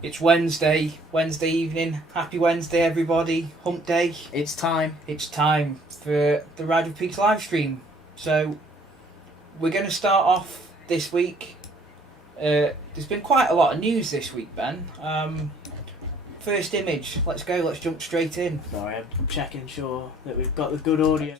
It's Wednesday evening. Happy Wednesday, everybody. Hump day. It's time. It's time for the RidewithPeaks live stream. So, we're going to start off this week. There's been quite a lot of news this week, Ben. First image. Let's go. Let's jump straight in. Sorry, I'm checking sure that we've got the good audio.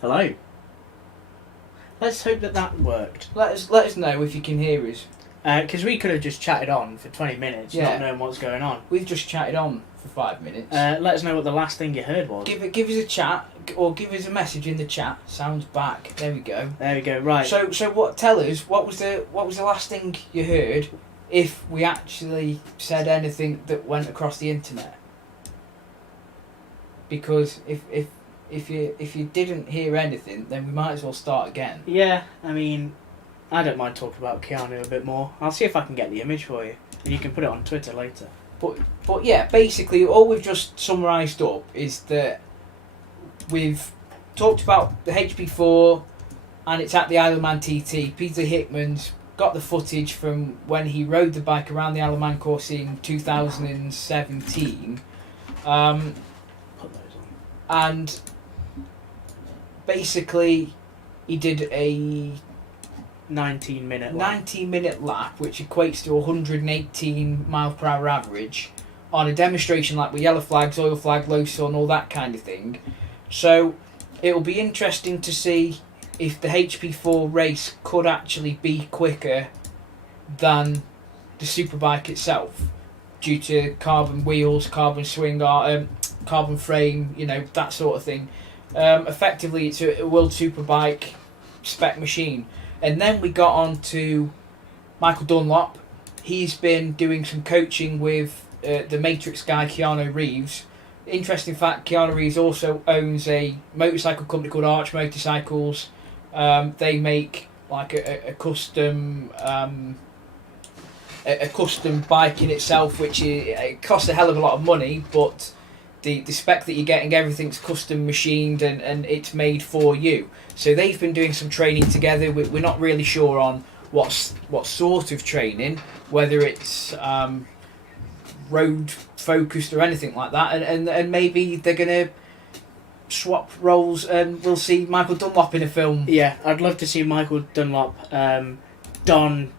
Hello. Let's hope that worked. Let us know if you can hear us. Because we could have just chatted on for 20 minutes, Yeah. not knowing what's going on. We've just chatted on for 5 minutes. Let us know what the last thing you heard was. Give us a chat, or give us a message in the chat. Sounds back. There we go. There we go. Right. So what? Tell us what was the last thing you heard, if we actually said anything that went across the internet. Because if you didn't hear anything, then we might as well start again. Yeah, I mean, I don't mind talking about Keanu a bit more. I'll see if I can get the image for you, and you can put it on Twitter later. But yeah, basically all we've just summarised up is that we've talked about the HP4, and it's at the Isle of Man TT. Peter Hickman's got the footage from when he rode the bike around the Isle of Man course in 2017. Put those on. And basically he did a 19-minute lap. 19-minute lap, which equates to 118 mile per hour average on a demonstration lap with yellow flags, oil flag, low sun, all that kind of thing. So it'll be interesting to see if the HP4 race could actually be quicker than the superbike itself, due to carbon wheels, carbon swing arm, carbon frame, that sort of thing. Effectively, it's a World Superbike spec machine. And then we got on to Michael Dunlop. He's been doing some coaching with the Matrix guy, Keanu Reeves. Interesting fact, Keanu Reeves also owns a motorcycle company called Arch Motorcycles. They make like a custom a custom bike in itself, which it costs a hell of a lot of money, but the spec that you're getting, everything's custom machined and it's made for you. So they've been doing some training together. We're not really sure on what sort of training, whether it's road focused or anything like that, and maybe they're gonna swap roles and we'll see Michael Dunlop in a film. Yeah, I'd love to see Michael Dunlop don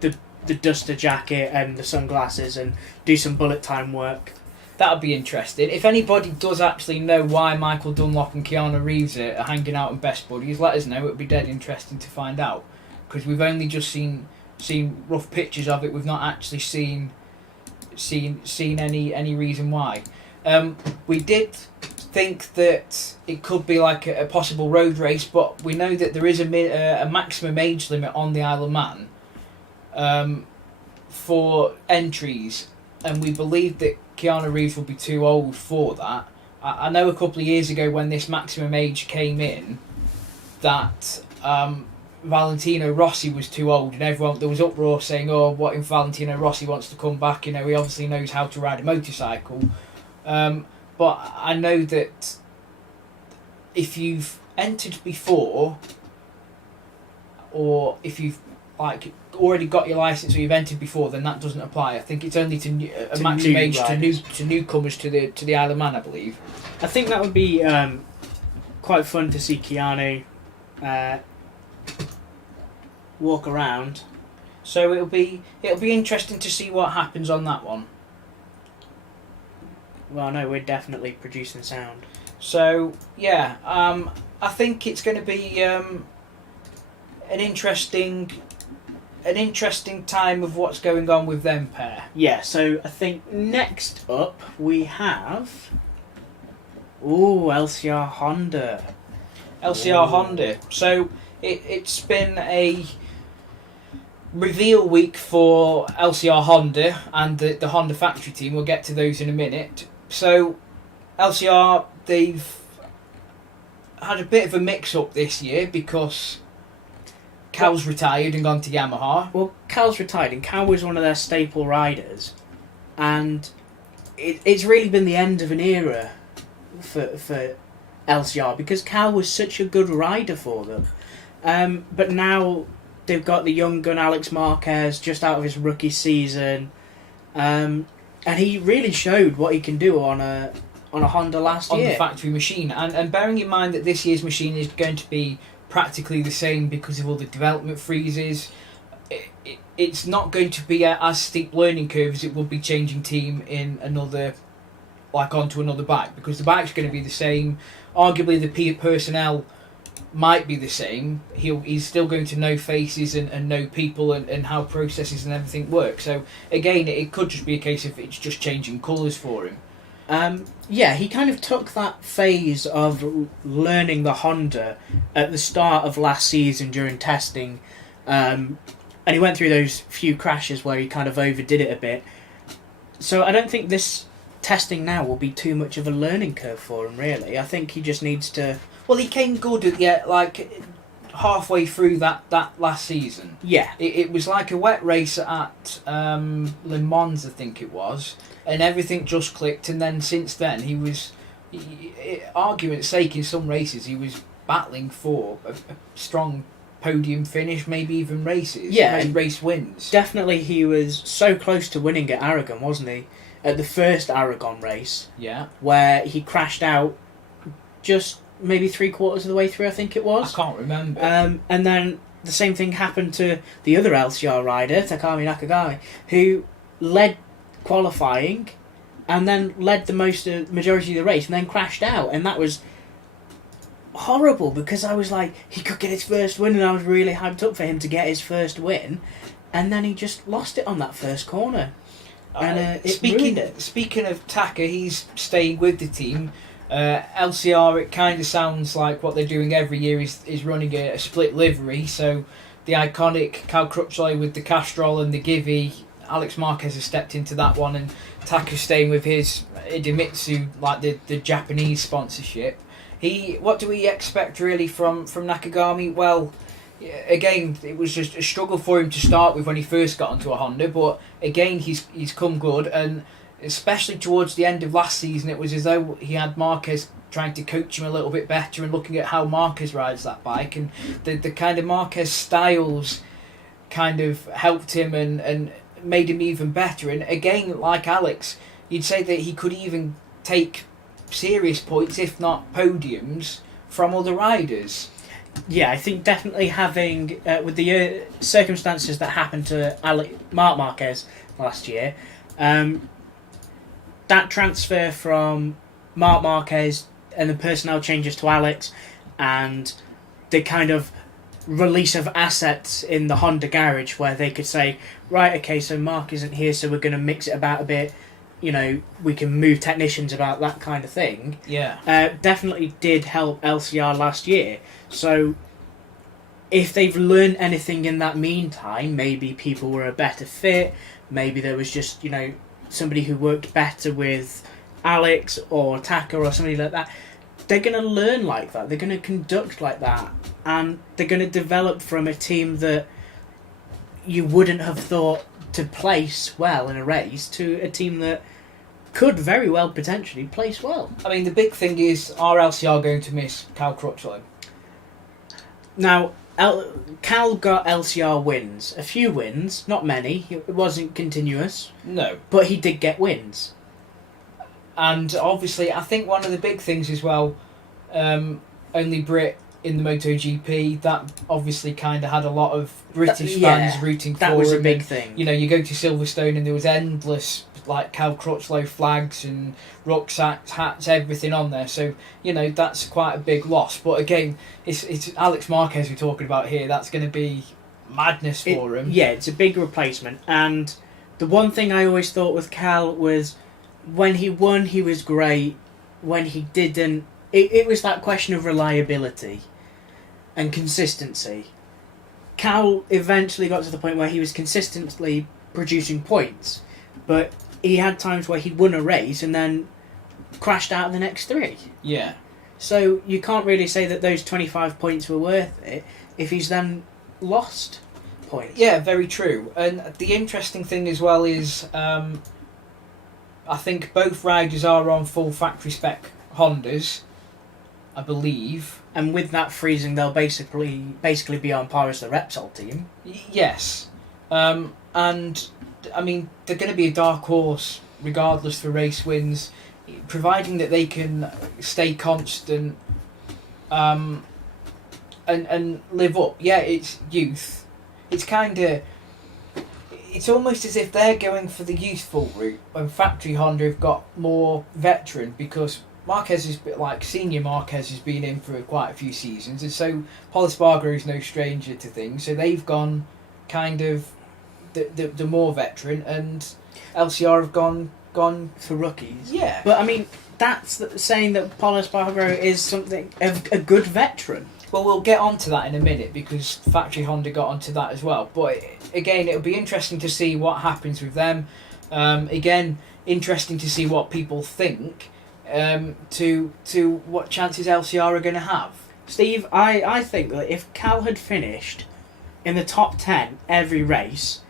the duster jacket and the sunglasses and do some bullet time work. That would be interesting. If anybody does actually know why Michael Dunlop and Keanu Reeves are hanging out in Best Buddies, let us know. It would be dead interesting to find out, because we've only just seen rough pictures of it. We've not actually seen any reason why. We did think that it could be like a possible road race, but we know that there is a maximum age limit on the Isle of Man for entries, and we believe that Keanu Reeves will be too old for that. I know a couple of years ago when this maximum age came in, that Valentino Rossi was too old, and there was uproar saying, "Oh, what if Valentino Rossi wants to come back? He obviously knows how to ride a motorcycle." But I know that if you've entered before, or if you've already got your license or you've entered before, then that doesn't apply. I think it's only to maximum age to newcomers to the Isle of Man, I believe. I think that would be quite fun to see Keanu walk around. So it'll be interesting to see what happens on that one. Well, no, we're definitely producing sound. So yeah, I think it's going to be an interesting time of what's going on with them pair. Yeah, so I think next up we have LCR Honda. Honda. So it's been a reveal week for LCR Honda and the Honda factory team. We'll get to those in a minute. So LCR, they've had a bit of a mix-up this year because Cal's retired and gone to Yamaha. Well, Cal's retired, and Cal was one of their staple riders, and it's really been the end of an era for LCR, because Cal was such a good rider for them. But now they've got the young gun Alex Marquez just out of his rookie season, and he really showed what he can do on a Honda last year. On the factory machine, and bearing in mind that this year's machine is going to be practically the same because of all the development freezes, it's not going to be as steep learning curve as it would be changing team in onto another bike, because the bike's going to be the same. Arguably the personnel might be the same. He's still going to know faces and know people and how processes and everything work. So again, it could just be a case of it's just changing colours for him. Yeah, he kind of took that phase of learning the Honda at the start of last season during testing, and he went through those few crashes where he kind of overdid it a bit. So I don't think this testing now will be too much of a learning curve for him, really. I think he just needs to... Well, he came good at like halfway through that last season. Yeah. It was like a wet race at Le Mans, I think it was, and everything just clicked. And then since then, he was, argument's sake, in some races, he was battling for a strong podium finish, maybe even races. Yeah. Race wins. Definitely he was so close to winning at Aragon, wasn't he? At the first Aragon race. Yeah. Where he crashed out just maybe 3/4 of the way through, I think it was. I can't remember. And then the same thing happened to the other LCR rider, Takami Nakagami, who led qualifying and then led the majority of the race and then crashed out. And that was horrible because I was like, he could get his first win and I was really hyped up for him to get his first win. And then he just lost it on that first corner. And it ruined it. Speaking of Taka, he's staying with the team. LCR, it kind of sounds like what they're doing every year is running a split livery. So the iconic Cal Crutchlow with the Castrol and the Givey, Alex Marquez has stepped into that one, and Taka's staying with his Idemitsu, like the Japanese sponsorship. What do we expect really from Nakagami? Well, again, it was just a struggle for him to start with when he first got onto a Honda, but again, he's come good, and especially towards the end of last season, it was as though he had Marquez trying to coach him a little bit better and looking at how Marquez rides that bike, and the kind of Marquez styles kind of helped him and made him even better. And again, like Alex, you'd say that he could even take serious points, if not podiums, from other riders. Yeah, I think definitely having, with the circumstances that happened to Marc Marquez last year, that transfer from Marc Marquez and the personnel changes to Alex and the kind of release of assets in the Honda garage where they could say, right, okay, so Mark isn't here, so we're going to mix it about a bit, we can move technicians about, that kind of thing. Yeah. Definitely did help LCR last year. So if they've learned anything in that meantime, maybe people were a better fit, maybe there was just, somebody who worked better with Alex or Taka or somebody like that, they're going to learn like that. They're going to conduct like that. And they're going to develop from a team that you wouldn't have thought to place well in a race to a team that could very well potentially place well. I mean, the big thing is, are LCR going to miss Cal Crutchlow? Now, Cal got LCR wins. A few wins, not many. It wasn't continuous. No. But he did get wins. And obviously, I think one of the big things as well, only Brit in the MotoGP, that obviously kind of had a lot of British fans rooting for him. That was a big thing. You go to Silverstone and there was endless Cal Crutchlow flags and rucksacks, hats, everything on there. So, that's quite a big loss. But again, it's Alex Marquez we're talking about here. That's going to be madness for him. Yeah, it's a big replacement. And the one thing I always thought with Cal was when he won, he was great. When he didn't, it was that question of reliability and consistency. Cal eventually got to the point where he was consistently producing points, but he had times where he'd won a race and then crashed out of the next three. Yeah. So you can't really say that those 25 points were worth it if he's then lost points. Yeah, very true. And the interesting thing as well is, I think both riders are on full factory spec Hondas, I believe. And with that freezing, they'll basically be on par as the Repsol team. Yes. And, I mean, they're going to be a dark horse regardless for race wins, providing that they can stay constant and live up. Yeah, it's youth. It's almost as if they're going for the youthful route when Factory Honda have got more veteran, because Marquez is like senior Marquez has been in for quite a few seasons, and so Paul Espargaro is no stranger to things. So they've gone kind of the more veteran, and LCR have gone for rookies. Yeah, but I mean that's saying that Paul Espargaro is something a good veteran. Well, we'll get onto that in a minute because Factory Honda got onto that as well. But again, it'll be interesting to see what happens with them. Again, interesting to see what people think. To what chances LCR are going to have. Steve, I think that if Cal had finished in the top 10 every race,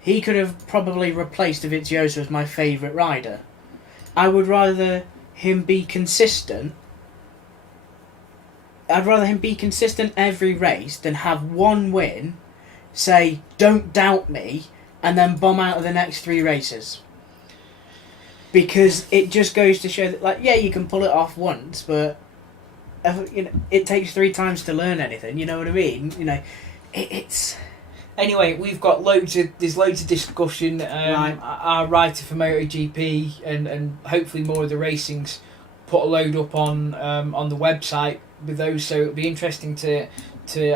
he could have probably replaced Dovizioso as my favourite rider. I would rather him be consistent. I'd rather him be consistent every race than have one win, say, don't doubt me, and then bomb out of the next 3 races. Because it just goes to show that, like, yeah, you can pull it off once, but it takes 3 times to learn anything. You know what I mean? It's. Anyway, we've got there's loads of discussion. Right. Our writer for MotoGP and hopefully more of the racings put a load up on the website with those, so it'll be interesting to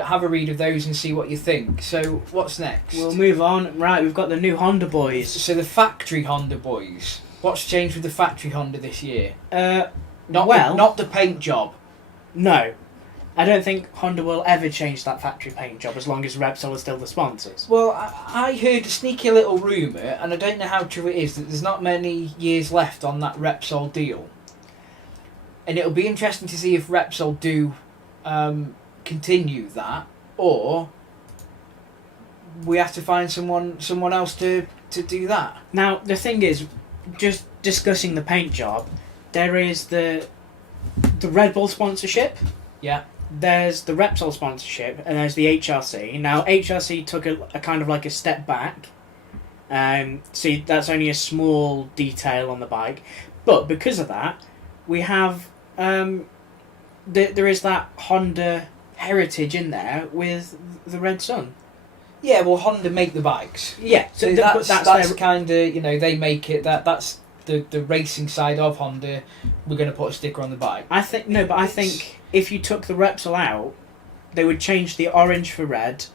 have a read of those and see what you think. So what's next? We'll move on. Right, we've got the new Honda boys. So the factory Honda boys. What's changed with the factory Honda this year? Not the paint job. No. I don't think Honda will ever change that factory paint job as long as Repsol are still the sponsors. Well, I heard a sneaky little rumour, and I don't know how true it is, that there's not many years left on that Repsol deal. And it'll be interesting to see if Repsol do continue that, or we have to find someone else to do that. Now, the thing is, just discussing the paint job, there is the Red Bull sponsorship. Yeah. There's the Repsol sponsorship, and there's the HRC. Now, HRC took a kind of like a step back. See, that's only a small detail on the bike. But because of that, we have... there is that Honda heritage in there with the Red Sun. Yeah, well, Honda make the bikes. Yeah, so that's kind of, they make it, that's the racing side of Honda. We're going to put a sticker on the bike. I think if you took the Repsol out, they would change the orange for red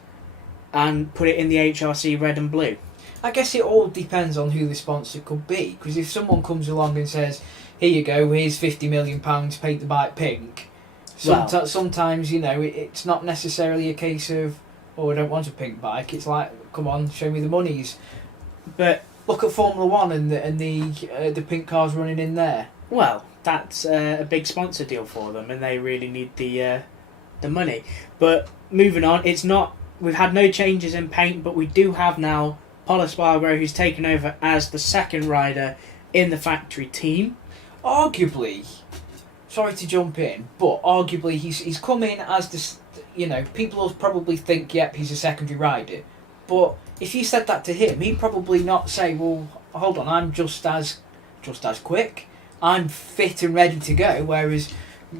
and put it in the HRC red and blue. I guess it all depends on who the sponsor could be, because if someone comes along and says, here you go, here's £50 million, paint the bike pink, sometimes, it's not necessarily a case of, oh, I don't want a pink bike. It's like, come on, show me the monies. But look at Formula 1 and the pink cars running in there. Well, that's a big sponsor deal for them, and they really need the money. But moving on, we've had no changes in paint, but we do have now Paul Espargaro, who's taken over as the second rider in the factory team. Arguably, sorry to jump in, but arguably he's come in as this. People will probably think, yep, he's a secondary rider. But if you said that to him, he'd probably not say, well, hold on, I'm just as quick. I'm fit and ready to go, whereas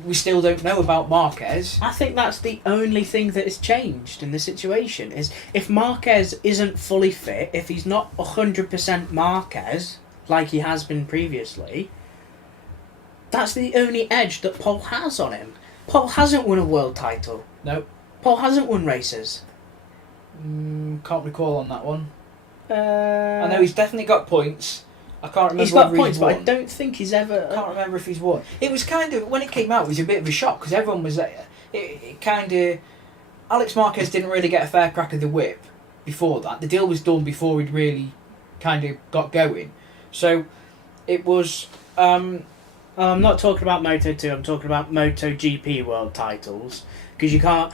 we still don't know about Marquez. I think that's the only thing that has changed in the situation, is if Marquez isn't fully fit, if he's not 100% Marquez, like he has been previously, that's the only edge that Paul has on him. Paul hasn't won a world title. No. Paul hasn't won races. Can't recall on that one. I know he's definitely got points. I can't remember. He's got points, but I don't think he's ever. I can't remember if he's won. It was kind of, when it came out, it was a bit of a shock because everyone was. It kind of. Alex Marquez didn't really get a fair crack of the whip before that. The deal was done before he'd really kind of got going. So it was. I'm not talking about Moto2. I'm talking about MotoGP world titles, because you can't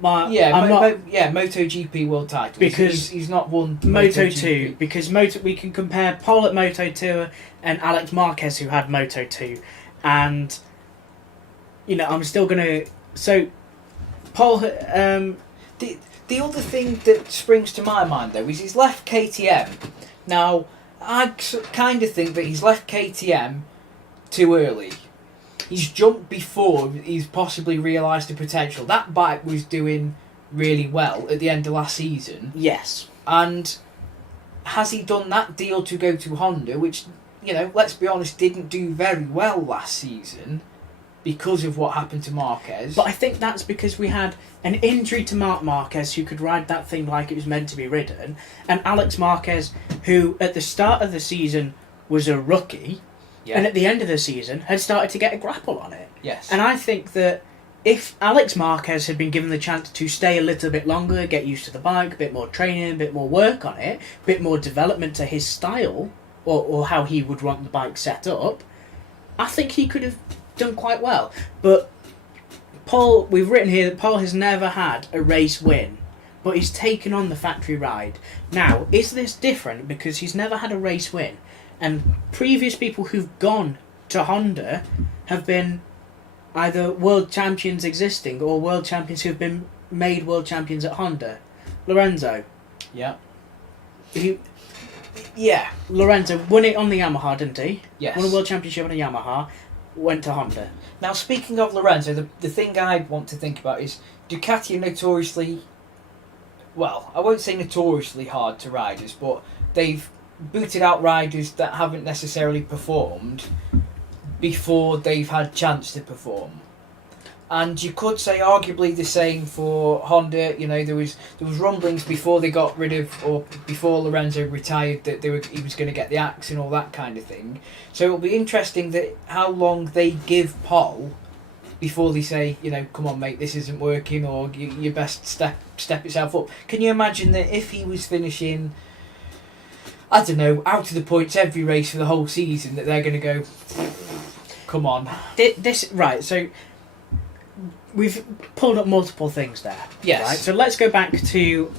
MotoGP world titles, because he's not won Moto2, because we can compare Paul at Moto2 and Alex Marquez, who had Moto2, and I'm still gonna. So Paul, the other thing that springs to my mind though is he's left KTM. Now I kind of think that he's left KTM too early. He's jumped before he's possibly realised the potential. That bike was doing really well at the end of last season. Yes. And has he done that deal to go to Honda, which let's be honest, didn't do very well last season because of what happened to Marquez. But I think that's because we had an injury to Marc Marquez, who could ride that thing like it was meant to be ridden, and Alex Marquez, who at the start of the season was a rookie, and at the end of the season had started to get a grapple on it. Yes. And I think that if Alex Marquez had been given the chance to stay a little bit longer, get used to the bike, a bit more training, a bit more work on it, a bit more development to his style, or how he would want the bike set up, I think he could have done quite well. But Paul, we've written here that Paul has never had a race win, but he's taken on the factory ride. Now, is this different because he's never had a race win, and previous people who've gone to Honda have been either world champions existing or world champions who've been made world champions at Honda? Lorenzo. Yeah. Lorenzo won it on the Yamaha, didn't he? Yes. Won a world championship on a Yamaha, went to Honda. Now, speaking of Lorenzo, the thing I want to think about is Ducati are notoriously, well, I won't say notoriously hard to riders, but they've booted out riders that haven't necessarily performed before they've had chance to perform. And you could say arguably the same for Honda. There was rumblings before they got rid of, or before Lorenzo retired, that he was going to get the axe and all that kind of thing. So it'll be interesting that how long they give Paul before they say, come on mate, this isn't working, or you best step yourself up. Can you imagine that if he was finishing, I don't know, out of the points every race for the whole season, that they're going to go, come on. Right, so we've pulled up multiple things there. Yes. Right? So let's go back to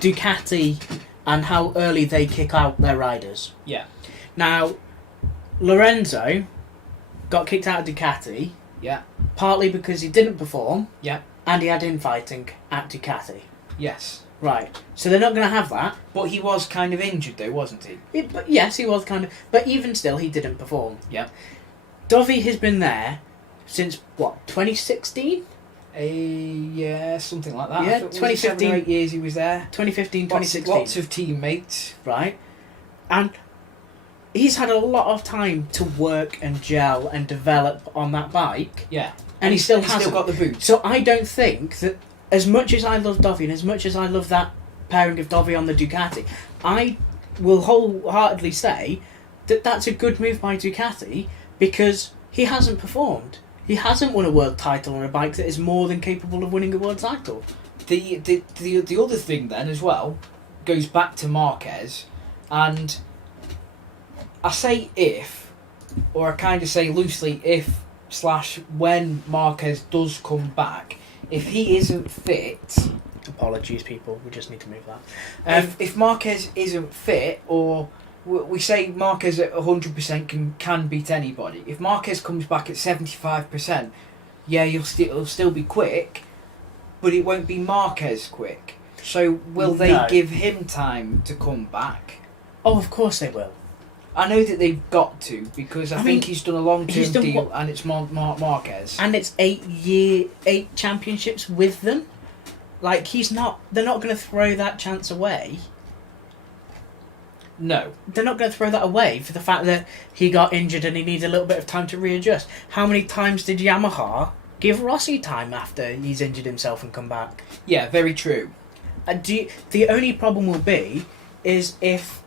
Ducati and how early they kick out their riders. Yeah. Now, Lorenzo got kicked out of Ducati. Yeah. Partly because he didn't perform. Yeah. And he had infighting at Ducati. Yes. Right. So they're not going to have that. But he was kind of injured though, wasn't he? But yes, he was kind of. But even still, he didn't perform. Yeah. Dovey has been there since, what, 2016? Yeah, something like that. Yeah, 2015. 7 or 8 years he was there. 2015, 2016. Lots of teammates. Right. And he's had a lot of time to work and gel and develop on that bike. Yeah. And he still hasn't. Still got the boots. So I don't think that, as much as I love Dovey and as much as I love that pairing of Dovey on the Ducati, I will wholeheartedly say that that's a good move by Ducati, because he hasn't performed. He hasn't won a world title on a bike that is more than capable of winning a world title. The other thing then as well goes back to Marquez, and I say if, or I kind of say loosely if/when Marquez does come back, if he isn't fit... Apologies people, we just need to move that. If Marquez isn't fit, or... We say Marquez at 100% can beat anybody. If Marquez comes back at 75%, yeah, he'll still be quick, but it won't be Marquez quick. So will they give him time to come back? Oh, of course they will. I know that they've got to, because I think he's done a long-term deal, and it's Marquez. And it's 8 championships with them. Like, they're not going to throw that chance away. No. They're not going to throw that away for the fact that he got injured and he needs a little bit of time to readjust. How many times did Yamaha give Rossi time after he's injured himself and come back? Yeah, very true. The only problem will be is if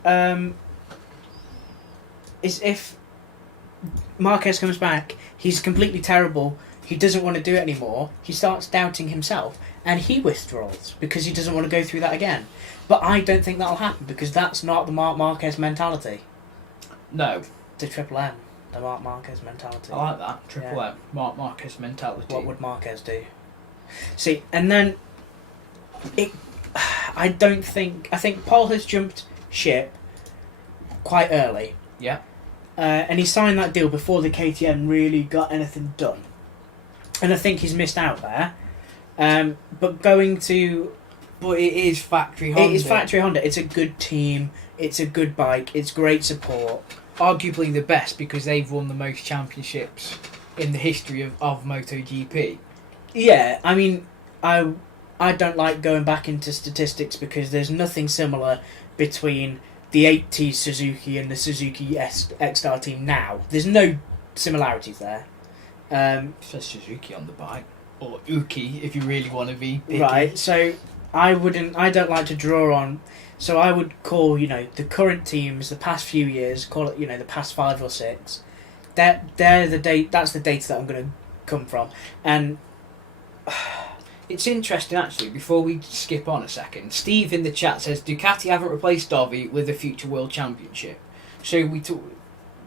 Marquez comes back, he's completely terrible, he doesn't want to do it anymore, he starts doubting himself, and he withdraws because he doesn't want to go through that again. But I don't think that'll happen, because that's not the Marc Marquez mentality. No. The Triple M, the Marc Marquez mentality. I like that. Triple M, Marc Marquez mentality. What would Marquez do? See, and then I think Paul has jumped ship quite early. Yeah. And he signed that deal before the KTM really got anything done. And I think he's missed out there. But it is factory Honda. It is factory Honda. It's a good team. It's a good bike. It's great support. Arguably the best, because they've won the most championships in the history of MotoGP. Yeah, I mean, I don't like going back into statistics, because there's nothing similar between the 80s Suzuki and the Suzuki X-Star team now. There's no similarities there. It says Suzuki on the bike, or Uki if you really want to be picky. Right, so I don't like to draw on, so I would call, the current teams, the past few years, call it, the past 5 or 6, that's the data that I'm going to come from. And it's interesting, actually, before we skip on a second, Steve in the chat says, Ducati haven't replaced Dovi with a future world championship. So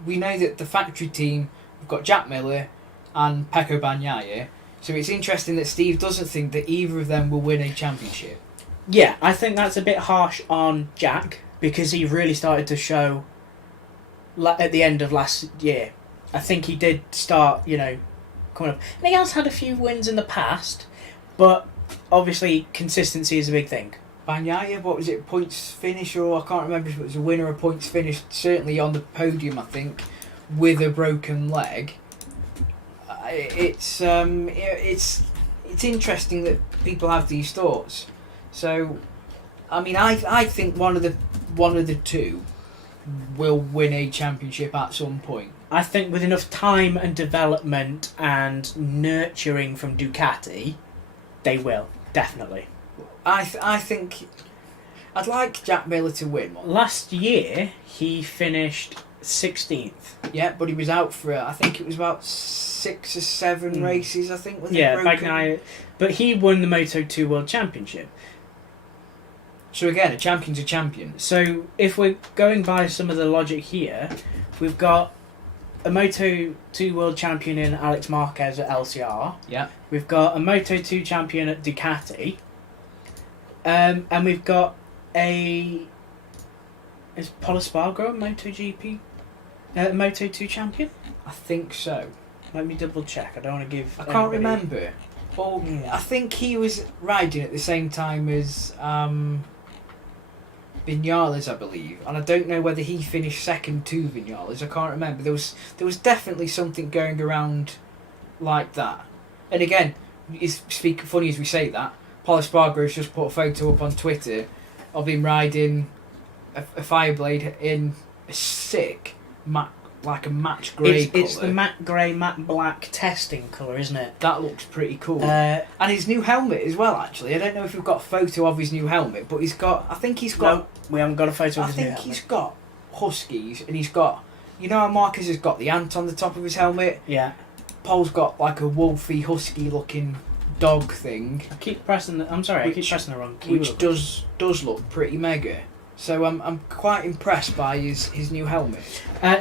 we know that the factory team, we've got Jack Miller and Pecco Bagnaia. So it's interesting that Steve doesn't think that either of them will win a championship. Yeah, I think that's a bit harsh on Jack, because he really started to show at the end of last year. I think he did start, coming up. And he has had a few wins in the past, but obviously consistency is a big thing. Bagnaia, what was it, points finish, or I can't remember if it was a winner or points finish, certainly on the podium, I think, with a broken leg. It's interesting that people have these thoughts. So, I mean, I think one of the two will win a championship at some point. I think with enough time and development and nurturing from Ducati, they will, definitely. I think I'd like Jack Miller to win one. Last year, he finished 16th. Yeah, but he was out for, I think it was about 6 or 7 races, I think. Bagnaia, but he won the Moto2 World Championship. So again, a champion's a champion. So if we're going by some of the logic here, we've got a Moto2 World Champion in Alex Marquez at LCR. Yeah. We've got a Moto2 champion at Ducati. And we've got is Pol Espargaro a MotoGP Moto2 champion? I think so. Let me double check. I don't want to give. I can't remember. Well, I think he was riding at the same time as Vinales, I believe, and I don't know whether he finished second to Vinales. I can't remember. There was definitely something going around like that. And again, it's funny as we say that. Pol Espargaro's just put a photo up on Twitter of him riding a Fireblade in a sick like a match grey colour. It's the matte grey, matte black testing colour, isn't it? That looks pretty cool. And his new helmet as well, actually. I don't know if we've got a photo of his new helmet, but I think he's got... No, we haven't got a photo of his new helmet. I think he's got Huskies, and he's got... You know how Marquez has got the ant on the top of his helmet? Yeah. Paul's got like a wolfy, husky-looking dog thing. I keep pressing the wrong key. Which does look pretty mega. So I'm quite impressed by his new helmet.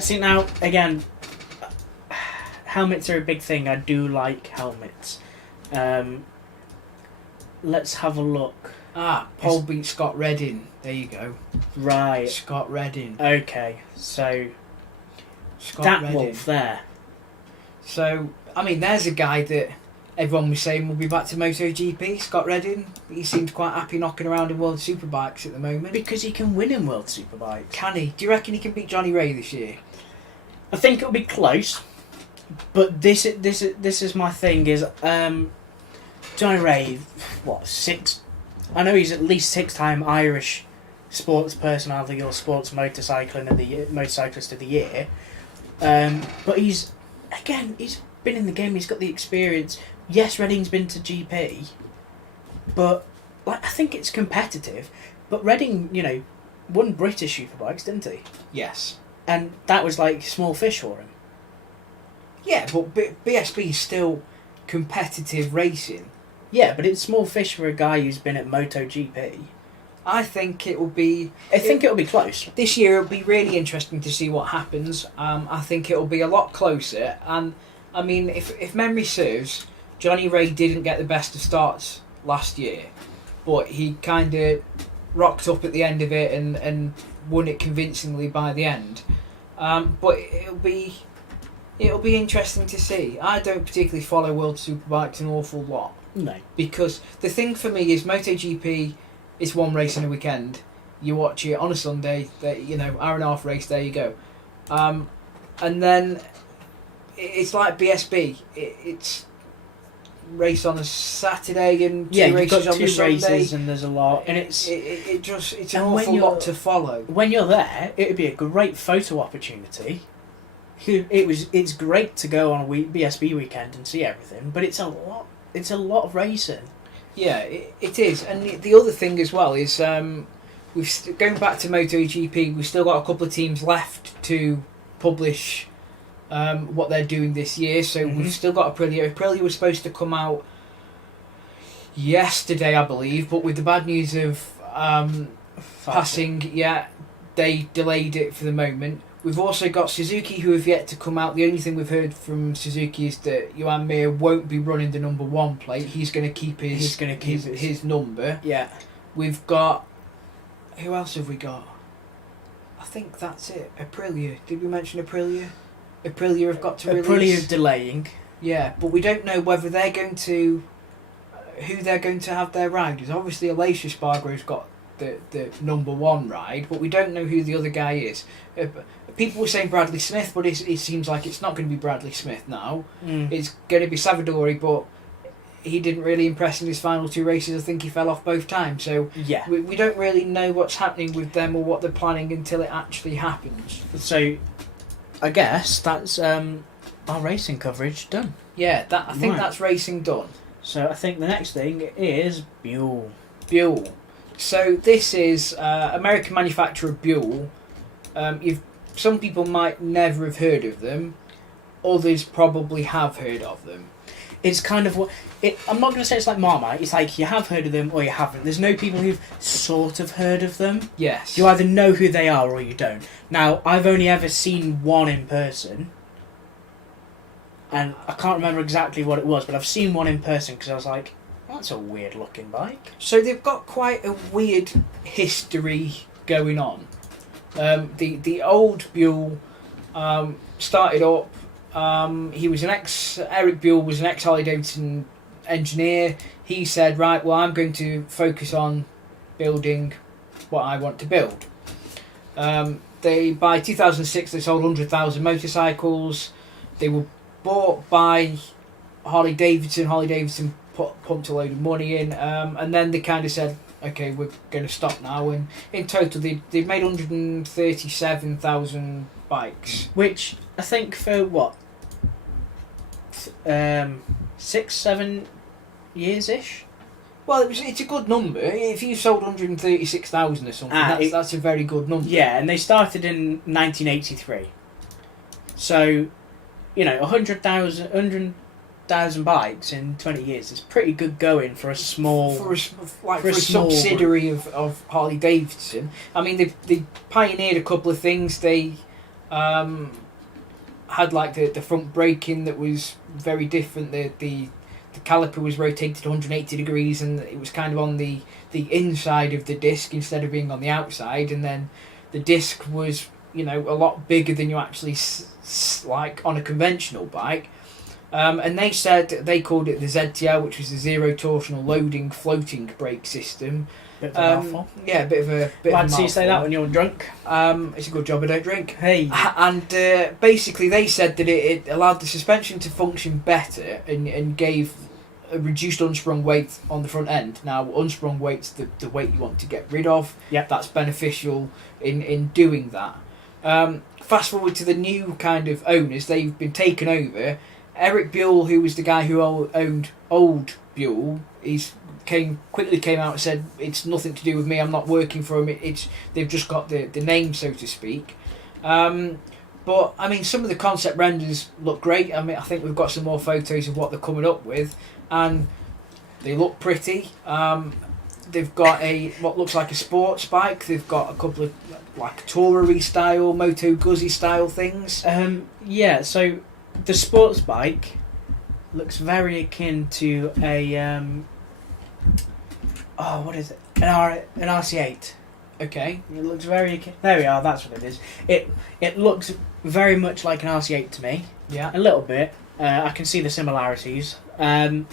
See, now, again, helmets are a big thing. I do like helmets. Let's have a look. Paul beat Scott Redding. There you go. Right. Scott Redding. Okay, so... Scott that Redding. wolf there. So, I mean, there's a guy that everyone was saying will be back to MotoGP, Scott Redding. He seems quite happy knocking around in World Superbikes at the moment. Because he can win in World Superbikes. Can he? Do you reckon he can beat Johnny Ray this year? I think it'll be close. But this is my thing, is Johnny Ray, 6... I know he's at least 6-time Irish sports personality or sports motorcyclist of the year. But he's been in the game, he's got the experience. Yes, Redding's been to GP, but I think it's competitive. But Redding, won British Superbikes, didn't he? Yes. And that was like small fish for him. Yeah, but BSB is still competitive racing. Yeah, but it's small fish for a guy who's been at MotoGP. I think it will be... I think it'll be close. This year it'll be really interesting to see what happens. I think it'll be a lot closer. And, I mean, if memory serves, Johnny Ray didn't get the best of starts last year. But he kind of rocked up at the end of it and won it convincingly by the end. But it'll be interesting to see. I don't particularly follow World Superbikes an awful lot. No. Because the thing for me is MotoGP is one race in a weekend. You watch it on a Sunday, hour and a half race, there you go. And then it's like BSB. It's race on a Saturday and two you've races got on the 2 Sunday. races and there's a lot, and it's it's an and when awful you're- lot to follow. when you're there, it'd be a great photo opportunity. It's great to go on a BSB weekend and see everything, but it's a lot. It's a lot of racing. Yeah, it is. And the other thing as well is going back to MotoGP, we've still got a couple of teams left to publish what they're doing this year. So we've still got Aprilia. Aprilia was supposed to come out yesterday, I believe, but with the bad news of passing, they delayed it for the moment. We've also got Suzuki, who have yet to come out. The only thing we've heard from Suzuki is that Johan Mir won't be running the number 1 plate. He's going to keep his number. Yeah. We've got... Who else have we got? I think that's it. Aprilia. Did we mention Aprilia? Aprilia have got to release... Aprilia delaying. Yeah, but we don't know whether they're going to... Who they're going to have their riders. Obviously, Alicia Spargrove's got the number 1 ride, but we don't know who the other guy is. People were saying Bradley Smith, but it seems like it's not going to be Bradley Smith now. It's going to be Savadori, but he didn't really impress in his final 2 races. I think he fell off both times. So Yeah. we don't really know what's happening with them or what they're planning until it actually happens. So, I guess that's our racing coverage done. Yeah, I think Right. that's racing done. So I think the next thing is Buell. Buell. So this is American manufacturer Buell. Some people might never have heard of them. Others probably have heard of them. It's kind of what... I'm not going to say it's like Marmite. It's like you have heard of them or you haven't. There's no people who've sort of heard of them. Yes. You either know who they are or you don't. Now, I've only ever seen one in person. And I can't remember exactly what it was, but I've seen one in person because I was like, that's a weird looking bike. So they've got quite a weird history going on. The old Buell started up. Eric Buell was an ex-Harley Davidson engineer. He said, right, well, I'm going to focus on building what I want to build. By 2006, they sold 100,000 motorcycles. They were bought by Harley Davidson. Harley Davidson pumped a load of money in, and then they kind of said, okay, we're going to stop now. And in total, they've made 137,000 bikes. Which, I think for what? 6-7 years-ish? Well, it's a good number. If you sold 136,000 or something, that's a very good number. Yeah, and they started in 1983. So, 100,000 bikes in 20 years is pretty good going for a small... For a subsidiary of Harley Davidson. I mean, they pioneered a couple of things. They had like the front braking that was very different. The caliper was rotated 180 degrees and it was kind of on the inside of the disc instead of being on the outside. And then the disc was, a lot bigger than you actually like on a conventional bike. And they called it the ZTL, which was the zero torsional loading floating brake system. Bit of a mouthful. Yeah, a bit of a Glad to see you say that when you're drunk. It's a good job I don't drink. Hey. And basically they said that it allowed the suspension to function better and gave a reduced unsprung weight on the front end. Now, unsprung weight's the weight you want to get rid of. Yep. That's beneficial in doing that. Fast forward to the new kind of owners. They've been taken over. Eric Buell, who was the guy who owned old Buell, quickly came out and said, it's nothing to do with me, I'm not working for him, they've just got the name, so to speak. But, I mean, some of the concept renders look great. I mean, I think we've got some more photos of what they're coming up with, and they look pretty. They've got what looks like a sports bike. They've got a couple of, like, tourer-y style, Moto Guzzi style things. Yeah, so the sports bike looks very akin to a what is it? An RC8. Okay. It looks very akin. There we are. That's what it is. It looks very much like an RC8 to me. Yeah. A little bit. I can see the similarities. They're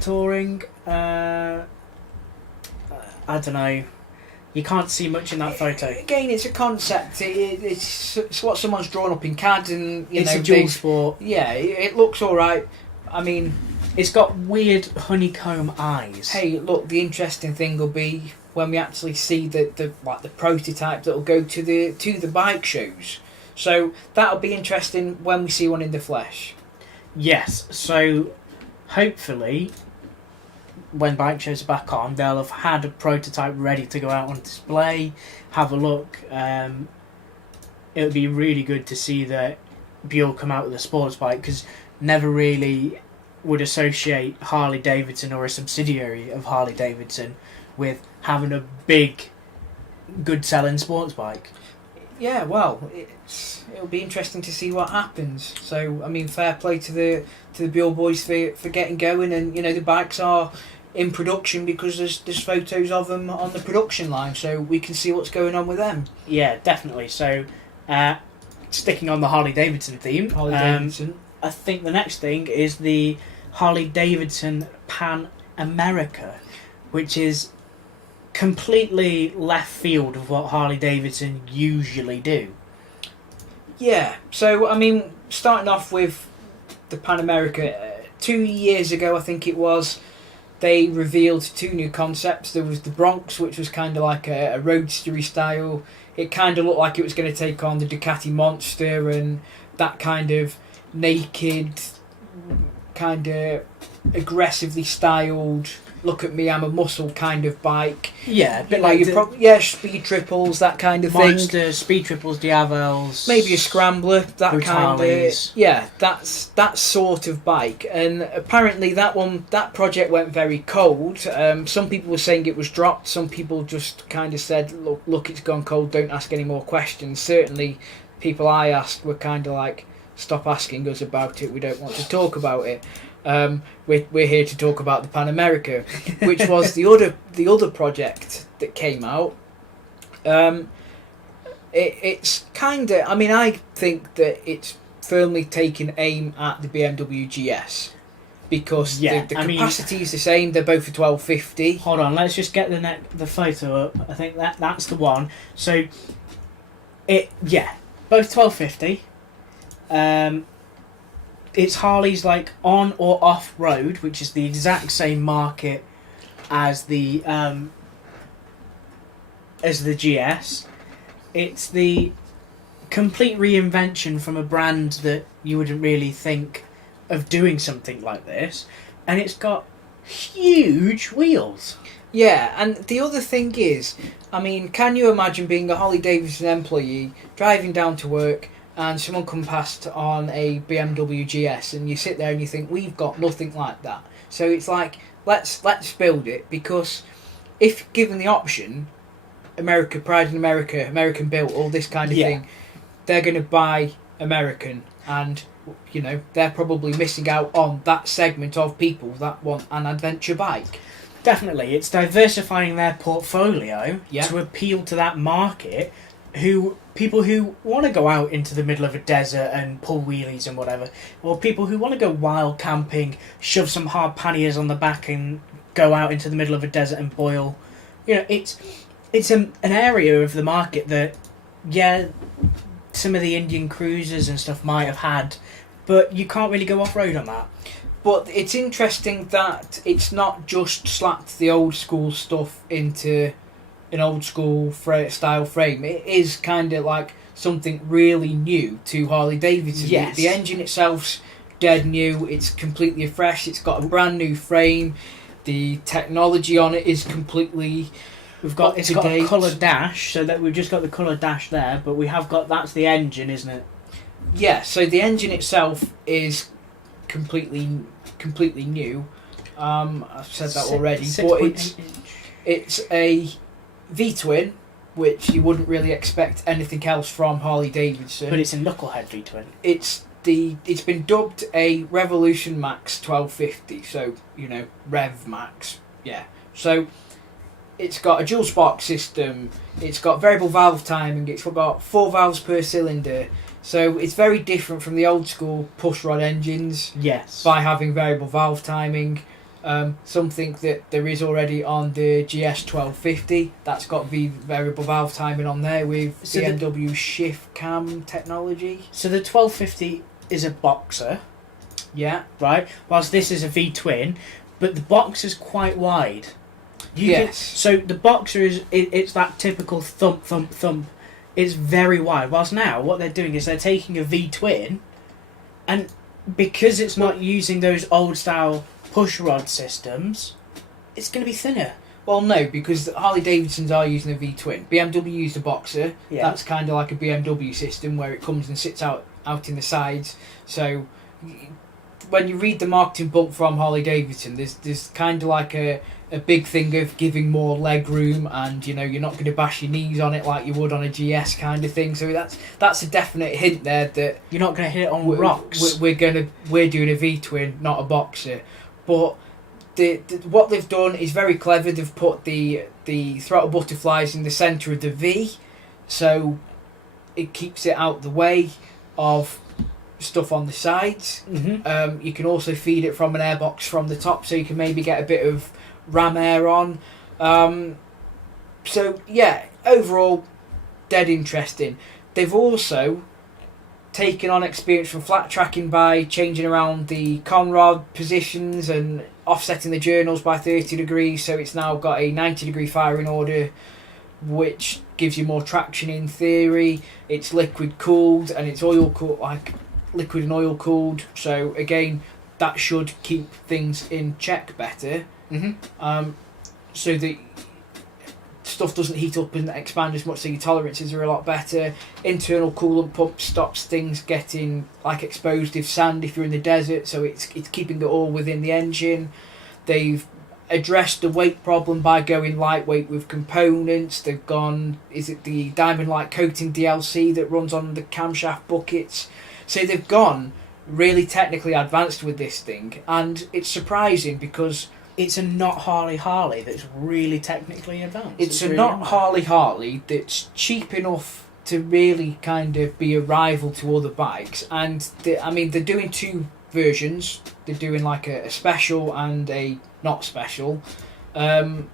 touring. I don't know. You can't see much in that photo. Again, it's a concept. It's what someone's drawn up in CAD, and it's a dual sport. Yeah, it looks all right. I mean, it's got weird honeycomb eyes. hey, look, the interesting thing will be when we actually see the prototype that'll go to the bike shows. So that'll be interesting when we see one in the flesh. Yes, so hopefully when bike shows are back on, they'll have had a prototype ready to go out on display, have a look. It would be really good to see that Buell come out with a sports bike, because never really would associate Harley Davidson or a subsidiary of Harley Davidson with having a big, good selling sports bike. Yeah, well, it'll be interesting to see what happens. So, I mean, fair play to the Buell boys for getting going, and the bikes are in production because there's photos of them on the production line, so we can see what's going on with them. Yeah, definitely. So, sticking on the Harley Davidson theme, Harley Davidson. I think the next thing is the Harley Davidson Pan America, which is completely left field of what Harley Davidson usually do. Yeah, so, I mean, starting off with the Pan America, 2 years ago, I think it was, they revealed 2 new concepts. There was the Bronx, which was kind of like a roadstery style. It kind of looked like it was going to take on the Ducati Monster and that kind of naked, kind of aggressively styled, look at me, I'm a muscle kind of bike. Yeah, a bit like speed triples, that kind of Monster, thing. speed triples, Diavels. Maybe a scrambler, that kind Harleys. of. Yeah, that's that sort of bike. And apparently that project went very cold. Some people were saying it was dropped. Some people just kind of said, look, it's gone cold. Don't ask any more questions. Certainly, people I asked were kind of like, stop asking us about it. We don't want to talk about it. We're here to talk about the Pan America, which was the other project that came out. It's kind of, I mean, I think that it's firmly taken aim at the BMW GS, because the capacity is the same. They're both for 1250. Hold on, let's just get the photo up. I think that's the one. So both 1250. It's Harley's like on or off road, which is the exact same market as the GS. It's the complete reinvention from a brand that you wouldn't really think of doing something like this, and it's got huge wheels. Yeah, and the other thing is, I mean, can you imagine being a Harley Davidson employee driving down to work, and someone come past on a BMW GS, and you sit there and you think, we've got nothing like that. So it's like, let's build it, because if given the option, America, Pride in America, American built, all this kind of thing, they're going to buy American, and they're probably missing out on that segment of people that want an adventure bike. Definitely, it's diversifying their portfolio to appeal to that market, people who want to go out into the middle of a desert and pull wheelies and whatever, or people who want to go wild camping, shove some hard panniers on the back and go out into the middle of a desert and boil. It's an area of the market that, some of the Indian cruisers and stuff might have had, but you can't really go off-road on that. But it's interesting that it's not just slapped the old school stuff into an old school style frame. It is kind of like something really new to Harley Davidson. Yes. The engine itself's dead new. It's completely fresh. It's got a brand new frame. The technology on it is completely It's got a colour dash, so that we've just got the colour dash there, but we have got, that's the engine, isn't it? Yeah, so the engine itself is completely new. I've said that already, but it's a V-twin, which you wouldn't really expect anything else from Harley Davidson. But it's a knucklehead V-twin. It's been dubbed a Revolution Max 1250, so Rev Max, yeah. So it's got a dual spark system. It's got variable valve timing. It's got 4 valves per cylinder. So it's very different from the old school push rod engines. Yes. By having variable valve timing. Something that there is already on the GS 1250. That's got the variable valve timing on there with BMW shift cam technology. So the 1250 is a boxer. Yeah. Right? Whilst this is a V-twin, but the Boxer's quite wide. Yes. So the Boxer it's that typical thump, thump, thump. It's very wide. Whilst now, what they're doing is they're taking a V-twin, and because it's not using those old-style push-rod systems, it's going to be thinner. Well, no, because Harley Davidsons are using a V-twin. BMW used a Boxer. Yeah. That's kind of like a BMW system where it comes and sits out in the sides. So when you read the marketing book from Harley Davidson, there's kind of like a big thing of giving more leg room, and you're not going to bash your knees on it like you would on a GS kind of thing. So that's a definite hint there that you're not going to hit it on rocks. We're doing a V-twin, not a Boxer. But what they've done is very clever. They've put the throttle butterflies in the centre of the V, so it keeps it out the way of stuff on the sides. Mm-hmm. You can also feed it from an airbox from the top, so you can maybe get a bit of ram air on. So yeah, overall, dead interesting. They've also taken on experience from flat tracking by changing around the conrod positions and offsetting the journals by 30 degrees, so it's now got a 90-degree firing order, which gives you more traction in theory. It's liquid cooled and it's oil cooled, like liquid and oil cooled, so again that should keep things in check better. Mm-hmm. So that stuff doesn't heat up and expand as much, so your tolerances are a lot better. Internal coolant pump stops things getting like exposed if sand if you're in the desert, so it's keeping it all within the engine. They've addressed the weight problem by going lightweight with components. They've gone, is it the diamond light coating DLC that runs on the camshaft buckets? So they've gone really technically advanced with this thing, and it's surprising because it's a not Harley that's really technically advanced. It's a really not Harley that's cheap enough to really kind of be a rival to other bikes. And they're doing two versions. They're doing like a special and a not special. The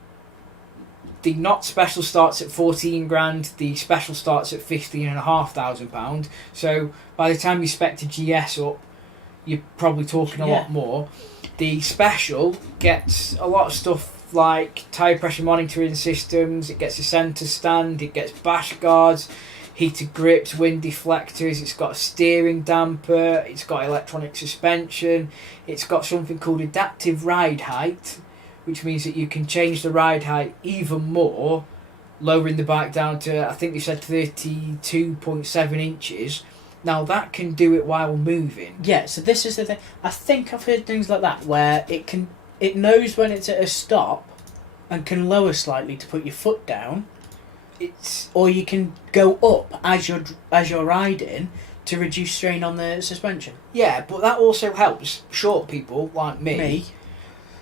not special starts at 14 grand. The special starts at £15,500. So by the time you spec to GS up, you're probably talking a lot more. The special gets a lot of stuff like tyre pressure monitoring systems, it gets a centre stand, it gets bash guards, heated grips, wind deflectors, it's got a steering damper, it's got electronic suspension, it's got something called adaptive ride height, which means that you can change the ride height even more, lowering the bike down to, I think they said 32.7 inches. Now that can do it while moving. Yeah, so this is the thing. I think I've heard things like that where it knows when it's at a stop and can lower slightly to put your foot down. Or you can go up as you're riding to reduce strain on the suspension. Yeah, but that also helps short people like me.